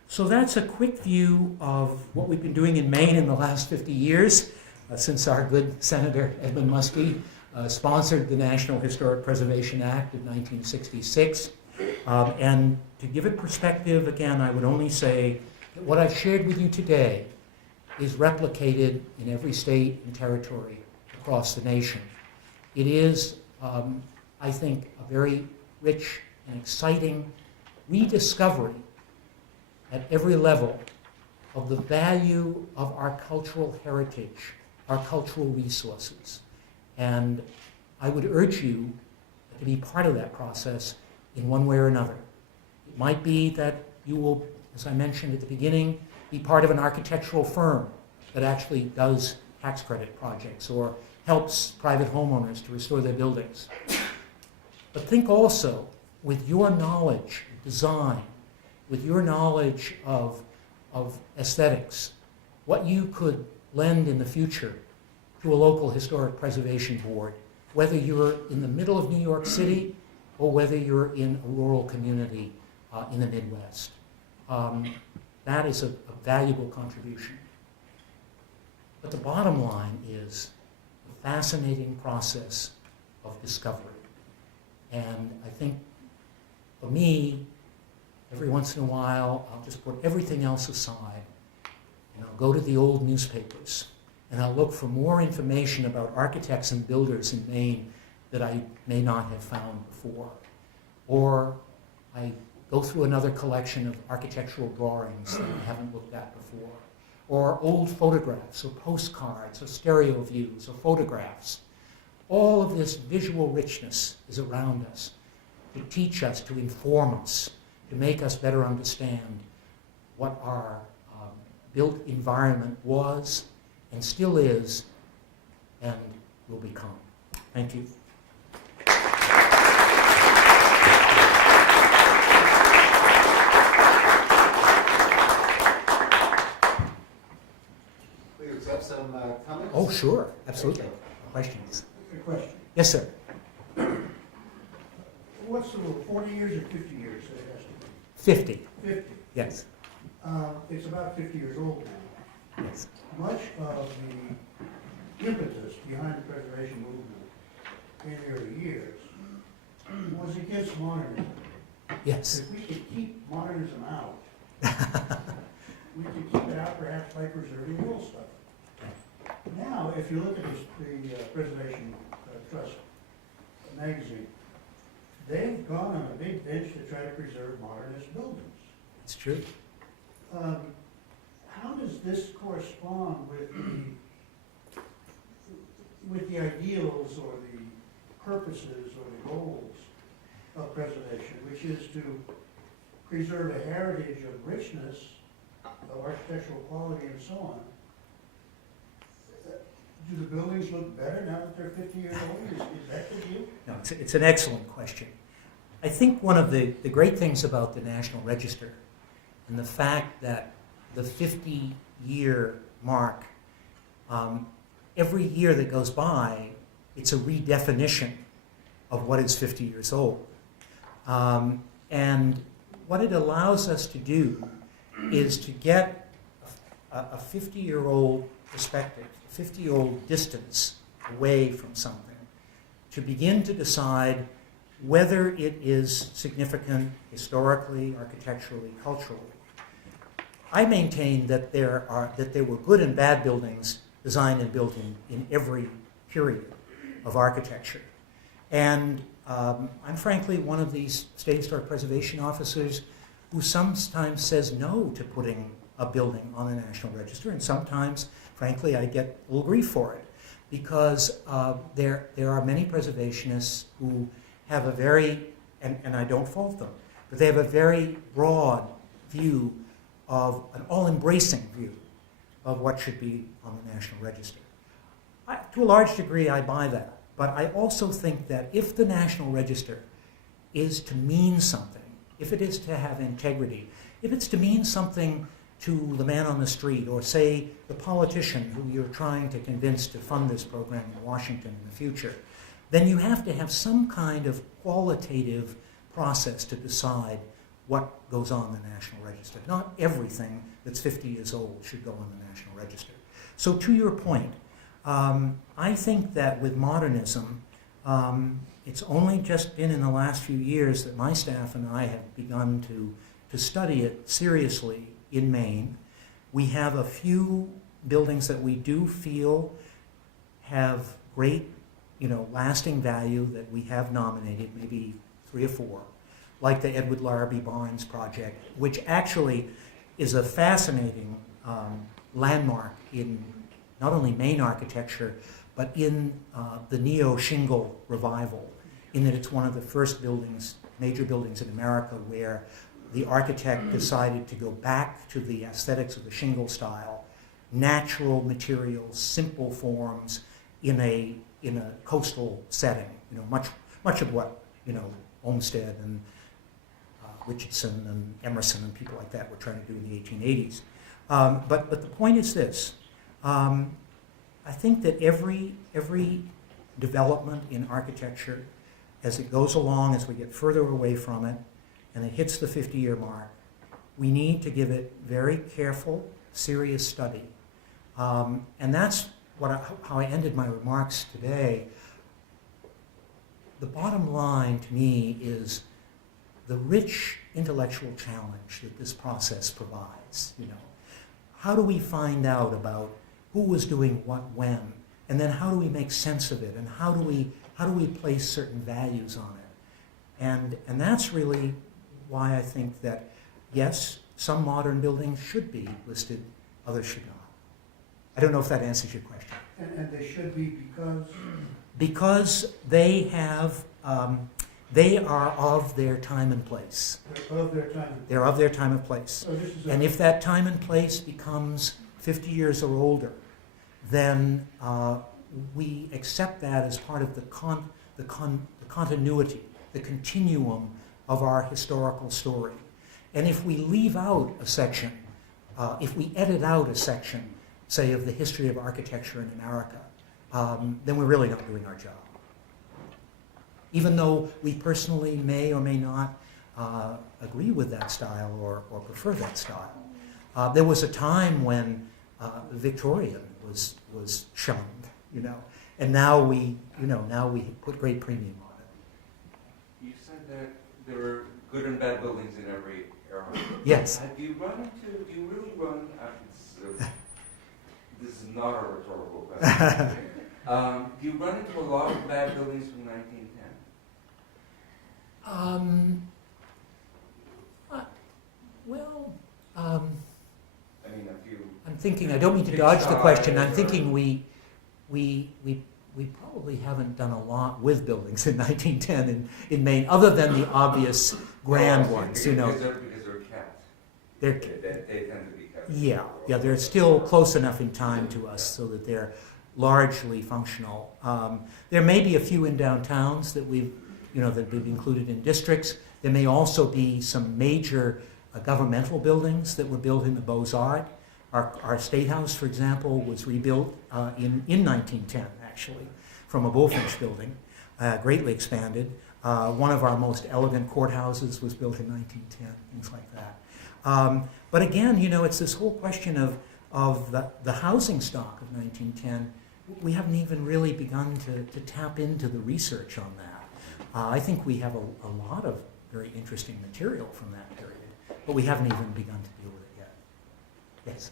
So that's a quick view of what we've been doing in Maine in the last 50 years, since our good Senator Edmund Muskie sponsored the National Historic Preservation Act of 1966. And to give it perspective, again, I would only say that what I've shared with you today is replicated in every state and territory across the nation. It is, I think, a very rich and exciting rediscovery at every level of the value of our cultural heritage, our cultural resources. And I would urge you to be part of that process in one way or another. It might be that you will, as I mentioned at the beginning, be part of an architectural firm that actually does tax credit projects or helps private homeowners to restore their buildings. But think also, with your knowledge of design, with your knowledge of aesthetics, what you could lend in the future to a local historic preservation board, whether you're in the middle of New York City or whether you're in a rural community in the Midwest. That is a valuable contribution. But the bottom line is the fascinating process of discovery. And I think for me, every once in a while, I'll just put everything else aside and I'll go to the old newspapers and I'll look for more information about architects and builders in Maine that I may not have found before. Or I go through another collection of architectural drawings that I haven't looked at before. Or old photographs or postcards or stereo views or photographs. All of this visual richness is around us to teach us, to inform us, to make us better understand what our built environment was and still is and will become. Thank you. We accept some comments? Oh, sure, absolutely. Questions? Good question. Yes, sir. What's the rule, 40 years or 50 years that it has to be? 50. 50. Yes. It's about 50 years old now. Yes. Much of the impetus behind the preservation movement in the early years was against modernism. Yes. If we could keep modernism out, we could keep it out perhaps by preserving the old stuff. Now, if you look at the Preservation Trust magazine, they've gone on a big bench to try to preserve modernist buildings. It's true. How does this correspond with the ideals or the purposes or the goals of preservation, which is to preserve a heritage of richness, of architectural quality and so on? Do the buildings look better now that they're 50 years old? Is that the deal? No, it's an excellent question. I think one of the great things about the National Register and the fact that the 50-year mark, every year that goes by, it's a redefinition of what is 50 years old. And what it allows us to do is to get a 50-year-old perspective, a 50-year-old distance away from something, to begin to decide whether it is significant historically, architecturally, culturally. I maintain that there were good and bad buildings designed and built in every period of architecture. And I'm frankly one of these state historic preservation officers who sometimes says no to putting a building on the National Register, and sometimes, frankly, I get a little grief for it, because there are many preservationists who have a very, and I don't fault them, but they have a very broad view of, an all-embracing view of what should be on the National Register. To a large degree, I buy that. But I also think that if the National Register is to mean something, if it is to have integrity, if it's to mean something to the man on the street, or say the politician who you're trying to convince to fund this program in Washington in the future, then you have to have some kind of qualitative process to decide what goes on the National Register. Not everything that's 50 years old should go on the National Register. So to your point, I think that with modernism, it's only just been in the last few years that my staff and I have begun to study it seriously in Maine. We have a few buildings that we do feel have great, lasting value that we have nominated, maybe 3 or 4, like the Edward Larrabee Barnes project, which actually is a fascinating landmark in not only Maine architecture, but in the neo-shingle revival, in that it's one of the first buildings, major buildings in America, where the architect decided to go back to the aesthetics of the shingle style, natural materials, simple forms, in a coastal setting. Much of what Olmsted and Richardson and Emerson and people like that were trying to do in the 1880s. But the point is this. I think that every development in architecture, as it goes along, as we get further away from it, and it hits the 50-year mark, we need to give it very careful, serious study. And that's how I ended my remarks today. The bottom line to me is the rich intellectual challenge that this process provides. How do we find out about who was doing what when, and then how do we make sense of it, and how do we place certain values on it? And that's really why I think that, yes, some modern buildings should be listed, others should not. I don't know if that answers your question. And they should be because? Because they are of their time and place. They're of their time. They're of their time and place. So this is And if that time and place becomes 50 years or older, then we accept that as part of the continuity, the continuum of our historical story. And if we leave out a section, if we edit out a section, say, of the history of architecture in America, then we're really not doing our job. Even though we personally may or may not agree with that style or prefer that style. There was a time when Victorian was shunned, and now we put great premium on it. You said that there were good and bad buildings in every era. Yes. Do you really run, this is not a rhetorical question. Do you run into a lot of bad buildings from 1910? I mean, a few. I'm thinking, I don't mean to dodge the question, I'm thinking we probably haven't done a lot with buildings in 1910 in Maine, other than the obvious grand ones, Because they're kept. They're, They tend to be kept. yeah, they're still close enough in time to us so that they're largely functional. There may be a few in downtowns that we've included in districts. There may also be some major governmental buildings that were built in the Beaux-Arts. Our State House, for example, was rebuilt in 1910, actually, from a bullfinch building, greatly expanded. One of our most elegant courthouses was built in 1910, things like that. But again, you know, it's this whole question of the housing stock of 1910. We haven't even really begun to tap into the research on that. I think we have a lot of very interesting material from that period, but we haven't even begun to deal with it yet. Yes?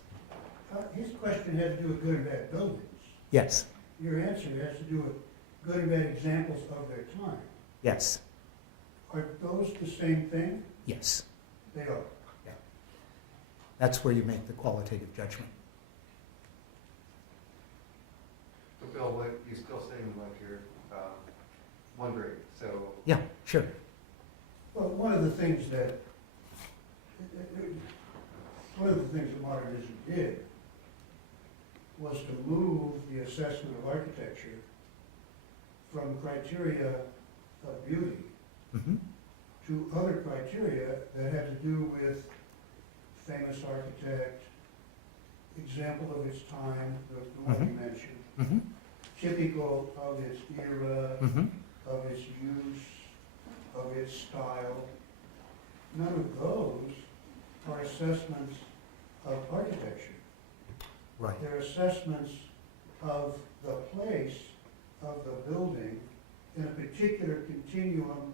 His question had to do with good and bad buildings. Yes. Your answer has to do with good and bad examples of their time. Yes. Are those the same thing? Yes. They are. That's where you make the qualitative judgment. So Bill, what you're still saying like you're wondering, so. Yeah, sure. Well, one of the things that modernism did was to move the assessment of architecture from criteria of beauty Mm-hmm. to other criteria that had to do with famous architect, example of its time, the one you mentioned, Mm-hmm. typical of its era, Mm-hmm. of its use, of its style. None of those are assessments of architecture. Right. They're assessments of the place of the building in a particular continuum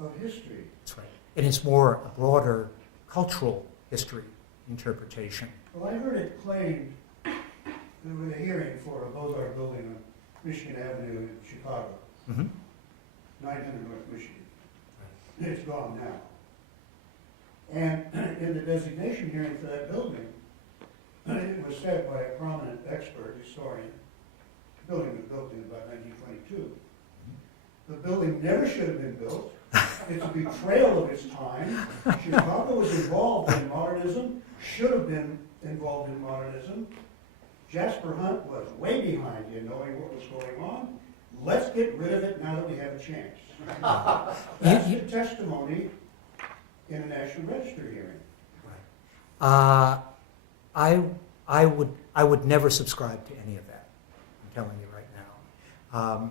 of history. That's right. And it's more a broader cultural history interpretation. Well, I heard it claimed, there was a hearing for a Beaux-Arts building on Michigan Avenue in Chicago, Mm-hmm. 900 North Michigan. It's gone now. And in the designation hearing for that building, it was said by a prominent expert historian, the building was built in about 1922. The building never should have been built. It's a betrayal of its time. Chicago was involved in modernism, should have been involved in modernism. Jasper Hunt was way behind in knowing what was going on. Let's get rid of it now that we have a chance. That's the testimony in a National Register hearing. I would never subscribe to any of that. I'm telling you right now.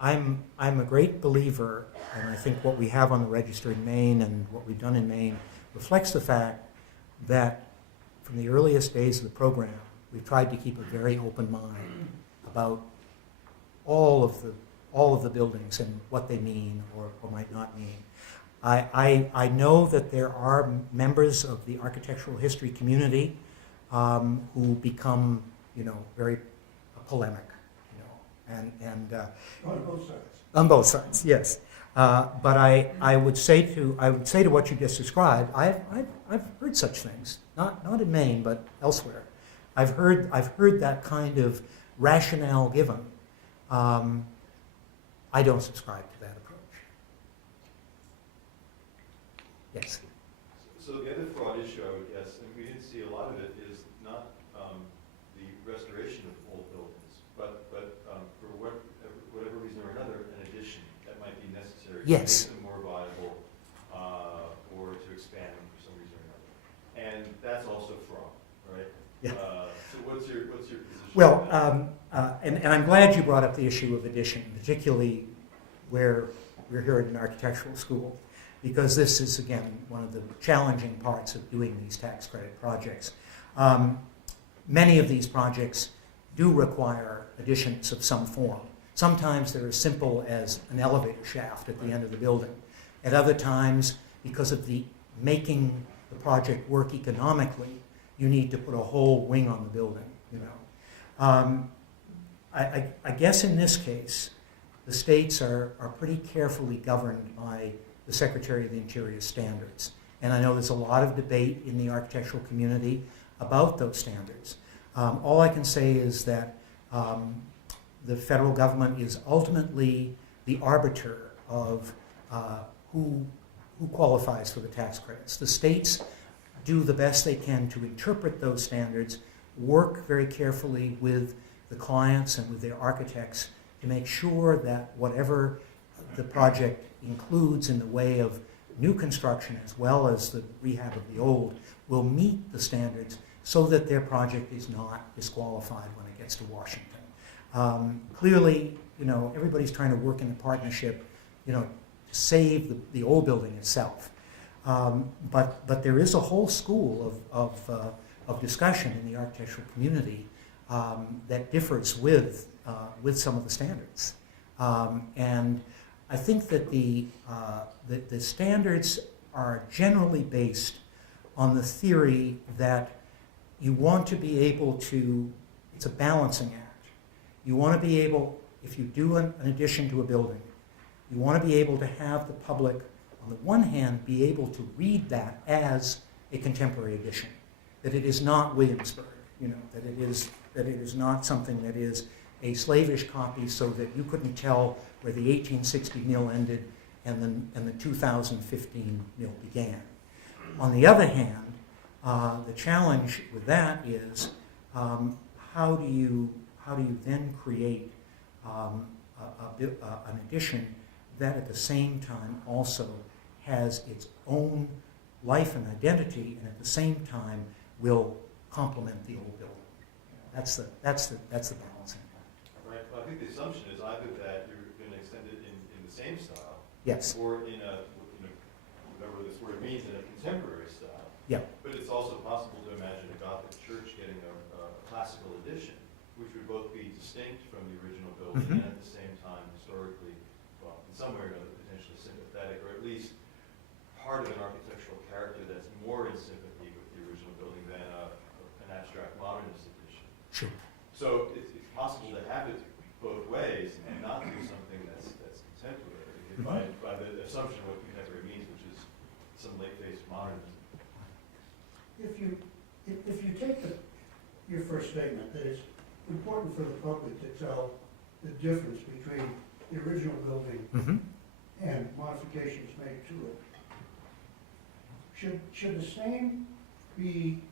I'm a great believer, and I think what we have on the register in Maine and what we've done in Maine reflects the fact that from the earliest days of the program, we've tried to keep a very open mind about all of the buildings and what they mean or might not mean. I know that there are members of the architectural history community who become, very polemic, and On both sides. on both sides, yes. But I would say to what you just described, I've heard such things, not in Maine, but elsewhere. I've heard that kind of rationale given. I don't subscribe to that approach. Yes. So the other fraud issue, I would guess, and we didn't see a lot of it, is not the restoration of old buildings, but for whatever reason or another, an addition that might be necessary Yes. to make them more viable or to expand them for some reason or another. And that's also fraud, right? Yeah. So what's your position? Well, on that? and I'm glad you brought up the issue of addition, particularly where we're here at an architectural school, because this is, again, one of the challenging parts of doing these tax credit projects. Many of these projects do require additions of some form. Sometimes they're as simple as an elevator shaft at the end of the building. At other times, because of the making the project work economically, you need to put a whole wing on the building, I guess in this case, the states are pretty carefully governed by the Secretary of the Interior standards. And I know there's a lot of debate in the architectural community about those standards. All I can say is that the federal government is ultimately the arbiter of who qualifies for the tax credits. The states do the best they can to interpret those standards, work very carefully with the clients and with their architects to make sure that whatever the project includes in the way of new construction as well as the rehab of the old will meet the standards so that their project is not disqualified when it gets to Washington. Clearly, everybody's trying to work in a partnership, to save the old building itself. But there is a whole school of discussion in the architectural community that differs with some of the standards. And I think that the standards are generally based on the theory that you want to be able to, it's a balancing act. You want to be able, if you do an addition to a building, you want to be able to have the public, on the one hand, be able to read that as a contemporary addition, that it is not Williamsburg, that it is not something that is a slavish copy so that you couldn't tell where the 1860 mill ended and the 2015 mill began. On the other hand, the challenge with that is how do you then create an addition that at the same time also has its own life and identity, and at the same time will complement the old building. That's the balancing. Right, well, I think the assumption is either that you're going to extend it in the same style. Yes. Or in a, whatever this word means, in a contemporary style. Yeah. But it's also possible to imagine a Gothic church getting a classical addition, which would both be distinct from the original building Mhm. and at the same time historically, well, in some way or another, potentially sympathetic, or at least part of an architectural character that's more in sympathy with the original building than an abstract modernist edition. Sure. So it's possible to have it both ways and not do something that's contemporary by the assumption of what contemporary means, which is some late-phase modernism. If you take your first statement, that it's important for the public to tell the difference between the original building Mm-hmm. and modifications made to it, should the same be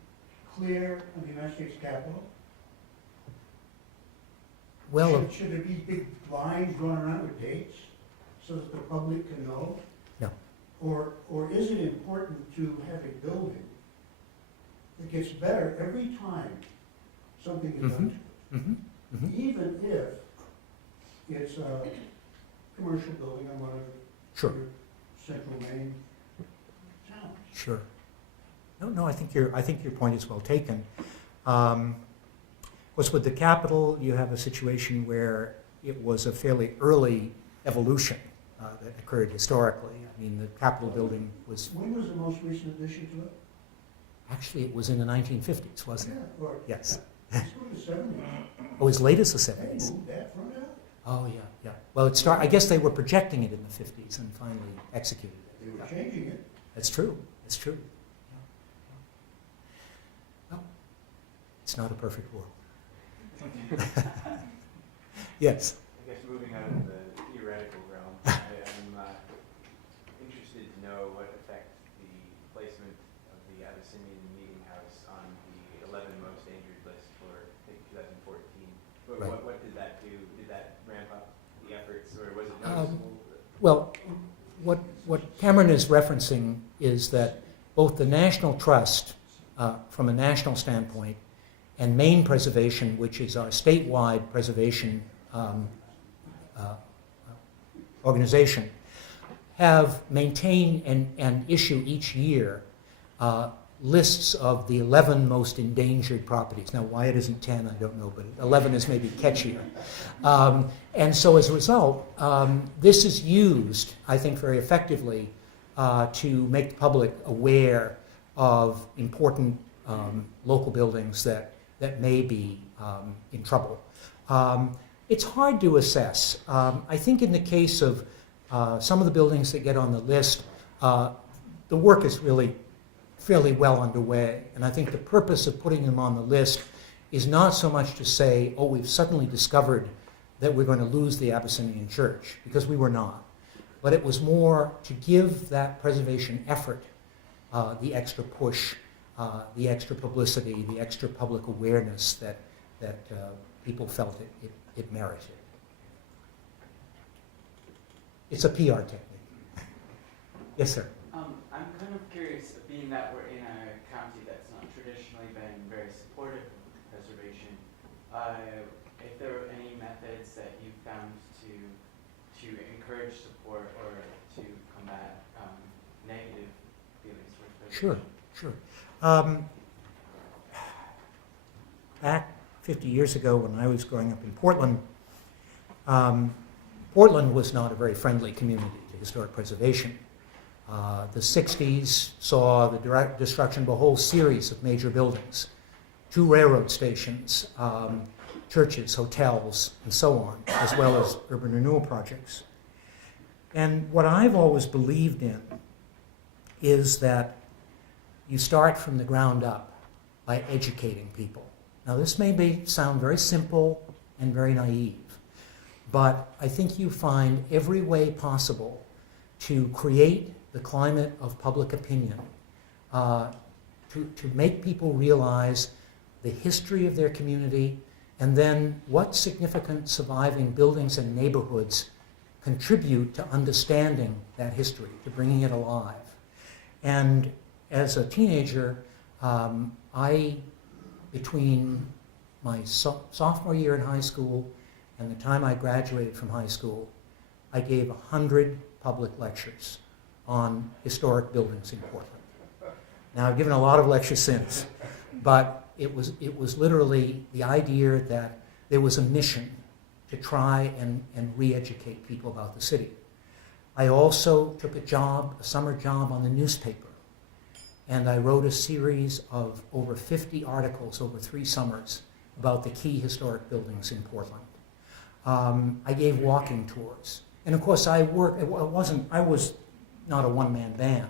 clear in the United States Capitol? Well, Should there be big lines drawn around with dates so that the public can know? No. Or is it important to have a building that gets better every time something is done to it? mm-hmm. Mm-hmm. Even if it's a commercial building on one of Sure. your central Maine towns? Sure. No, I think your point is well taken. Of course, with the Capitol, you have a situation where it was a fairly early evolution that occurred historically. I mean, the Capitol building was, When was the most recent addition to it? actually, it was in the 1950s, wasn't it? Yeah, or Yes. it's going to the 70s. Oh, as late as the They 70s. moved that front out. Oh, yeah. Well, I guess they were projecting it in the 50s and finally executed it. They were changing it. That's true. It's true. Well, it's not a perfect world. Yes. I guess moving out of the theoretical realm, I'm interested to know what effect the placement of the Abyssinian Meeting House on the 11 most dangerous list for, I think, 2014. Right. What did that do? Did that ramp up the efforts, or was it noticeable? Well, what Cameron is referencing is that both the National Trust, from a national standpoint, and Maine Preservation, which is our statewide preservation organization, have maintained and issue each year lists of the 11 most endangered properties. Now, why it isn't 10, I don't know, but 11 is maybe catchier. And so as a result, this is used, I think, very effectively to make the public aware of important local buildings that may be in trouble. It's hard to assess. I think in the case of some of the buildings that get on the list, the work is really fairly well underway. And I think the purpose of putting them on the list is not so much to say, oh, we've suddenly discovered that we're going to lose the Abyssinian Church, because we were not. But it was more to give that preservation effort the extra push, the extra publicity, the extra public awareness that people felt it merited. It's a PR technique. Yes, sir. I'm kind of of curious, being that we're in a county that's not traditionally been very supportive of preservation, if there were any methods that you found to encourage support or to combat negative feelings towards preservation. Sure. Back 50 years ago when I was growing up in Portland, Portland was not a very friendly community to historic preservation. The 60s saw the direct destruction of a whole series of major buildings, 2 railroad stations, churches, hotels, and so on, as well as urban renewal projects. And what I've always believed in is that you start from the ground up by educating people. Now, this may sound very simple and very naive, but I think you find every way possible to create the climate of public opinion, to make people realize the history of their community, and then what significant surviving buildings and neighborhoods contribute to understanding that history, to bringing it alive. And as a teenager, between my sophomore year in high school and the time I graduated from high school, I gave 100 public lectures on historic buildings in Portland. Now, I've given a lot of lectures since, but it was literally the idea that there was a mission to try and re-educate people about the city. I also took a summer job on the newspaper, and I wrote a series of over 50 articles over 3 summers about the key historic buildings in Portland. I gave walking tours. And of course, I was not a one-man band.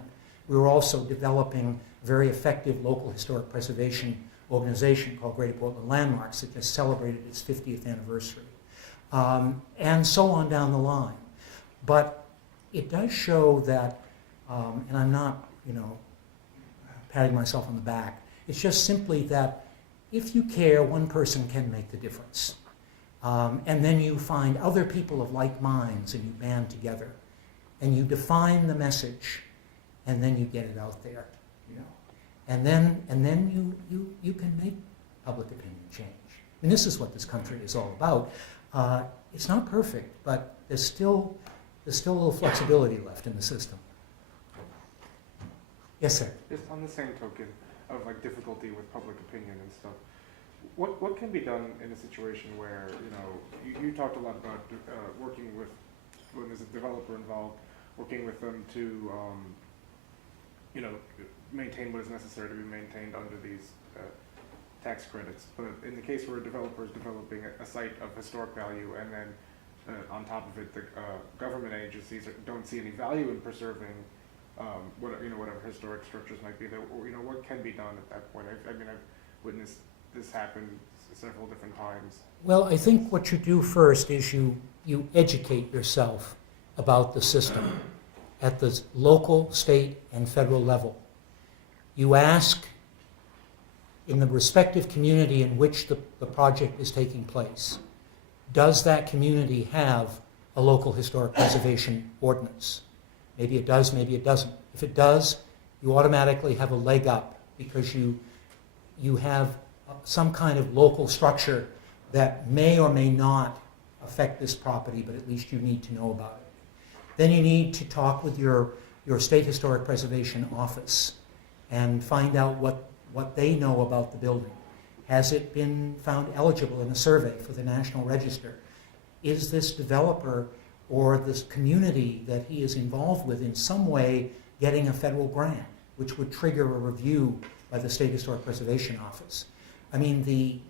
We were also developing a very effective local historic preservation organization called Greater Portland Landmarks that just celebrated its 50th anniversary. And so on down the line. But it does show that, and I'm not, patting myself on the back, it's just simply that if you care, one person can make the difference. And then you find other people of like minds and you band together and you define the message and then you get it out there, And then you can make public opinion change. And this is what this country is all about. It's not perfect, but there's still a little flexibility left in the system. Yes, sir. Just on the same token of difficulty with public opinion and stuff, what can be done in a situation where you talked a lot about working with when there's a developer involved, working with them to maintain what is necessary to be maintained under these tax credits. But in the case where a developer is developing a site of historic value and then on top of it the government agencies don't see any value in preserving whatever historic structures might be there, what can be done at that point? I've witnessed this happen several different times. Well, I think what you do first is you educate yourself about the system at the local, state, and federal level. You ask in the respective community in which the project is taking place, does that community have a local historic preservation ordinance? Maybe it does, maybe it doesn't. If it does, you automatically have a leg up because you have some kind of local structure that may or may not affect this property, but at least you need to know about it. Then you need to talk with your state historic preservation office and find out what they know about the building. Has it been found eligible in a survey for the National Register? Is this developer or this community that he is involved with in some way getting a federal grant, which would trigger a review by the State Historic Preservation Office? I mean, the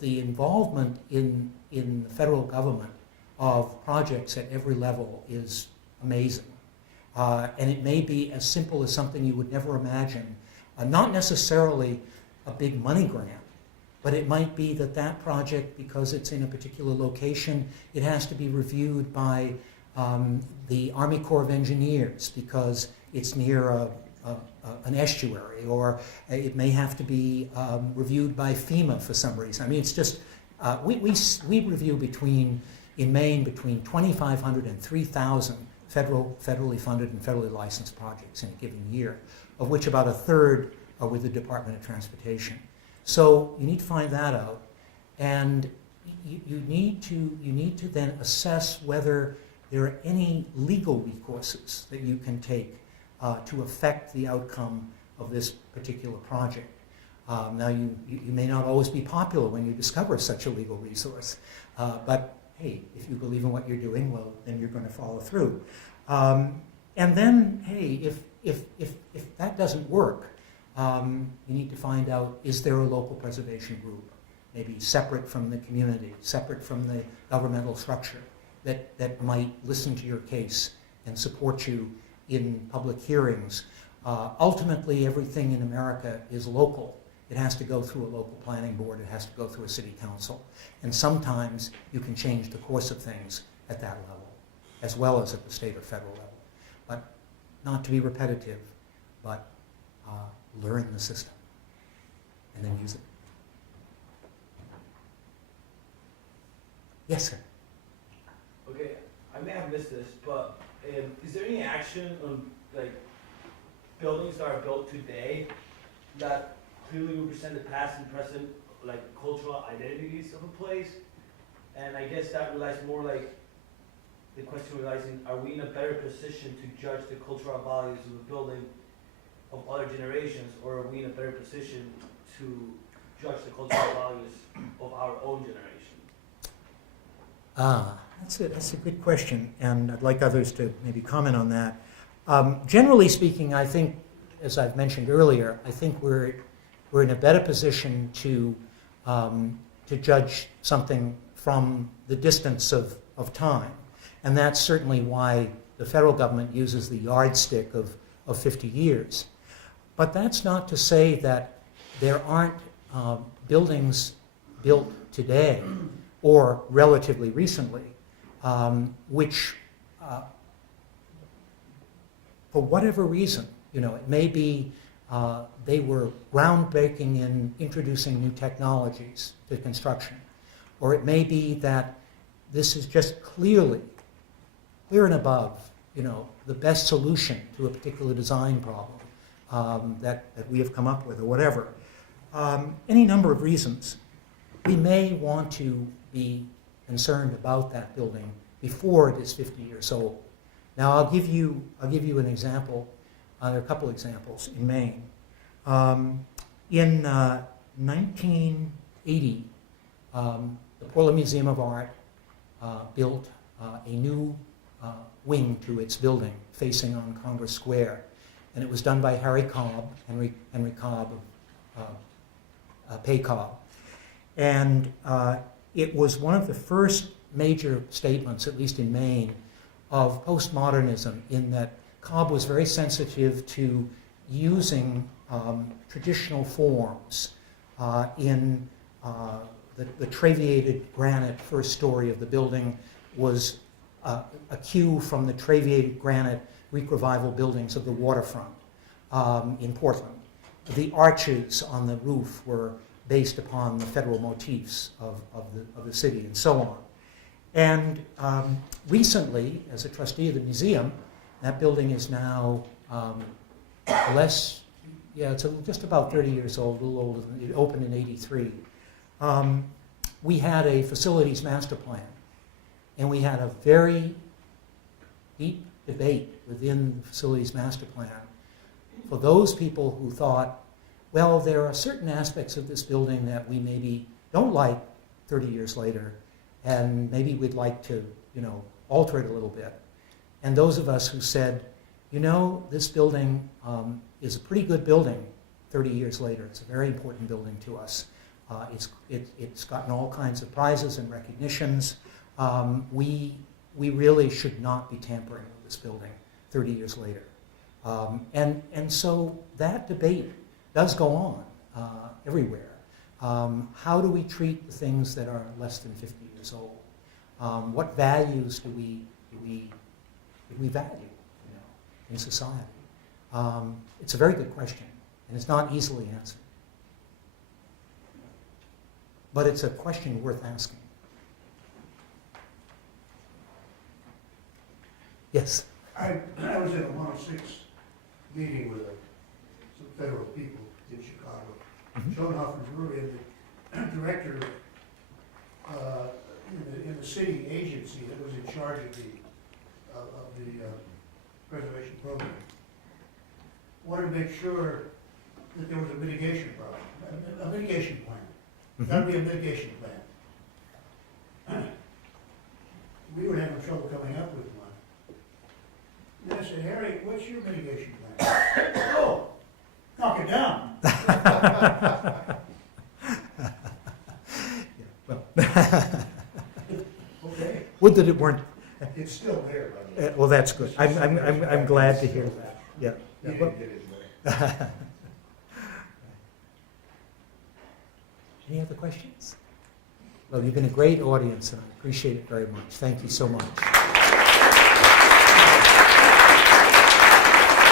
involvement in the federal government of projects at every level is amazing. And it may be as simple as something you would never imagine. Not necessarily a big money grant, but it might be that project, because it's in a particular location, it has to be reviewed by the Army Corps of Engineers because it's near an estuary, or it may have to be reviewed by FEMA for some reason. I mean, it's just, we review in Maine between 2,500 and 3,000 federally funded and federally licensed projects in a given year, of which about a third are with the Department of Transportation. So you need to find that out, and you need to then assess whether there are any legal recourses that you can take to affect the outcome of this particular project. Now, you may not always be popular when you discover such a legal resource, but hey, if you believe in what you're doing, well, then you're going to follow through. And then, hey, if that doesn't work, you need to find out, is there a local preservation group, maybe separate from the community, separate from the governmental structure, that might listen to your case and support you in public hearings. Ultimately, everything in America is local. It has to go through a local planning board. It has to go through a city council. And sometimes you can change the course of things at that level, as well as at the state or federal level. But not to be repetitive, but learn the system and then use it. Yes, sir. Okay, I may have missed this, but is there any action on like buildings that are built today that clearly represent the past and present, like cultural identities of a place? And I guess that relies more like the question relies in: are we in a better position to judge the cultural values of a building of other generations, or are we in a better position to judge the cultural values of our own generation? That's a good question, and I'd like others to maybe comment on that. Generally speaking, I think, as I've mentioned earlier, I think we're in a better position to judge something from the distance of time, and that's certainly why the federal government uses the yardstick of 50 years. But that's not to say that there aren't buildings built today or relatively recently, which, for whatever reason, it may be they were groundbreaking in introducing new technologies to construction, or it may be that this is just clear and above, the best solution to a particular design problem that we have come up with, or whatever. Any number of reasons. We may want to be concerned about that building before it is 50 years old. Now, I'll give you an example. There are a couple examples in Maine. In 1980, the Portland Museum of Art built a new wing to its building facing on Congress Square, and it was done by Henry Cobb of Pay Cobb. And it was one of the first major statements, at least in Maine, of postmodernism, in that Cobb was very sensitive to using traditional forms in the traviated granite first story of the building was a cue from the traviated granite Greek Revival buildings of the waterfront in Portland. The arches on the roof were based upon the federal motifs of the city, and so on. And recently, as a trustee of the museum, that building is now it's just about 30 years old, a little older. It opened in '83. We had a facilities master plan, and we had a very deep debate within the facilities master plan for those people who thought, well, there are certain aspects of this building that we maybe don't like 30 years later, and maybe we'd like to, alter it a little bit. And those of us who said, this building is a pretty good building 30 years later. It's a very important building to us. It's gotten all kinds of prizes and recognitions. We really should not be tampering with this building 30 years later. And so that debate does go on everywhere. How do we treat the things that are less than 50 years old? What values do we value in society? It's a very good question, and it's not easily answered. But it's a question worth asking. Yes? I was in a 106 meeting with some federal people in Chicago. Schoenhofer's really the director in the city agency that was in charge of the preservation program. Wanted to make sure that there was a mitigation problem, a mitigation plan. Got to be a mitigation plan. We were having trouble coming up with one. And I said, Harry, what's your mitigation plan? Oh, knock it down. Okay, Would that it weren't. it's still there, by the way. Well, that's good. I'm glad to hear that. Yeah. He Yeah, well, didn't get his way. any other questions? Well, you've been a great audience, and I appreciate it very much. Thank you so much.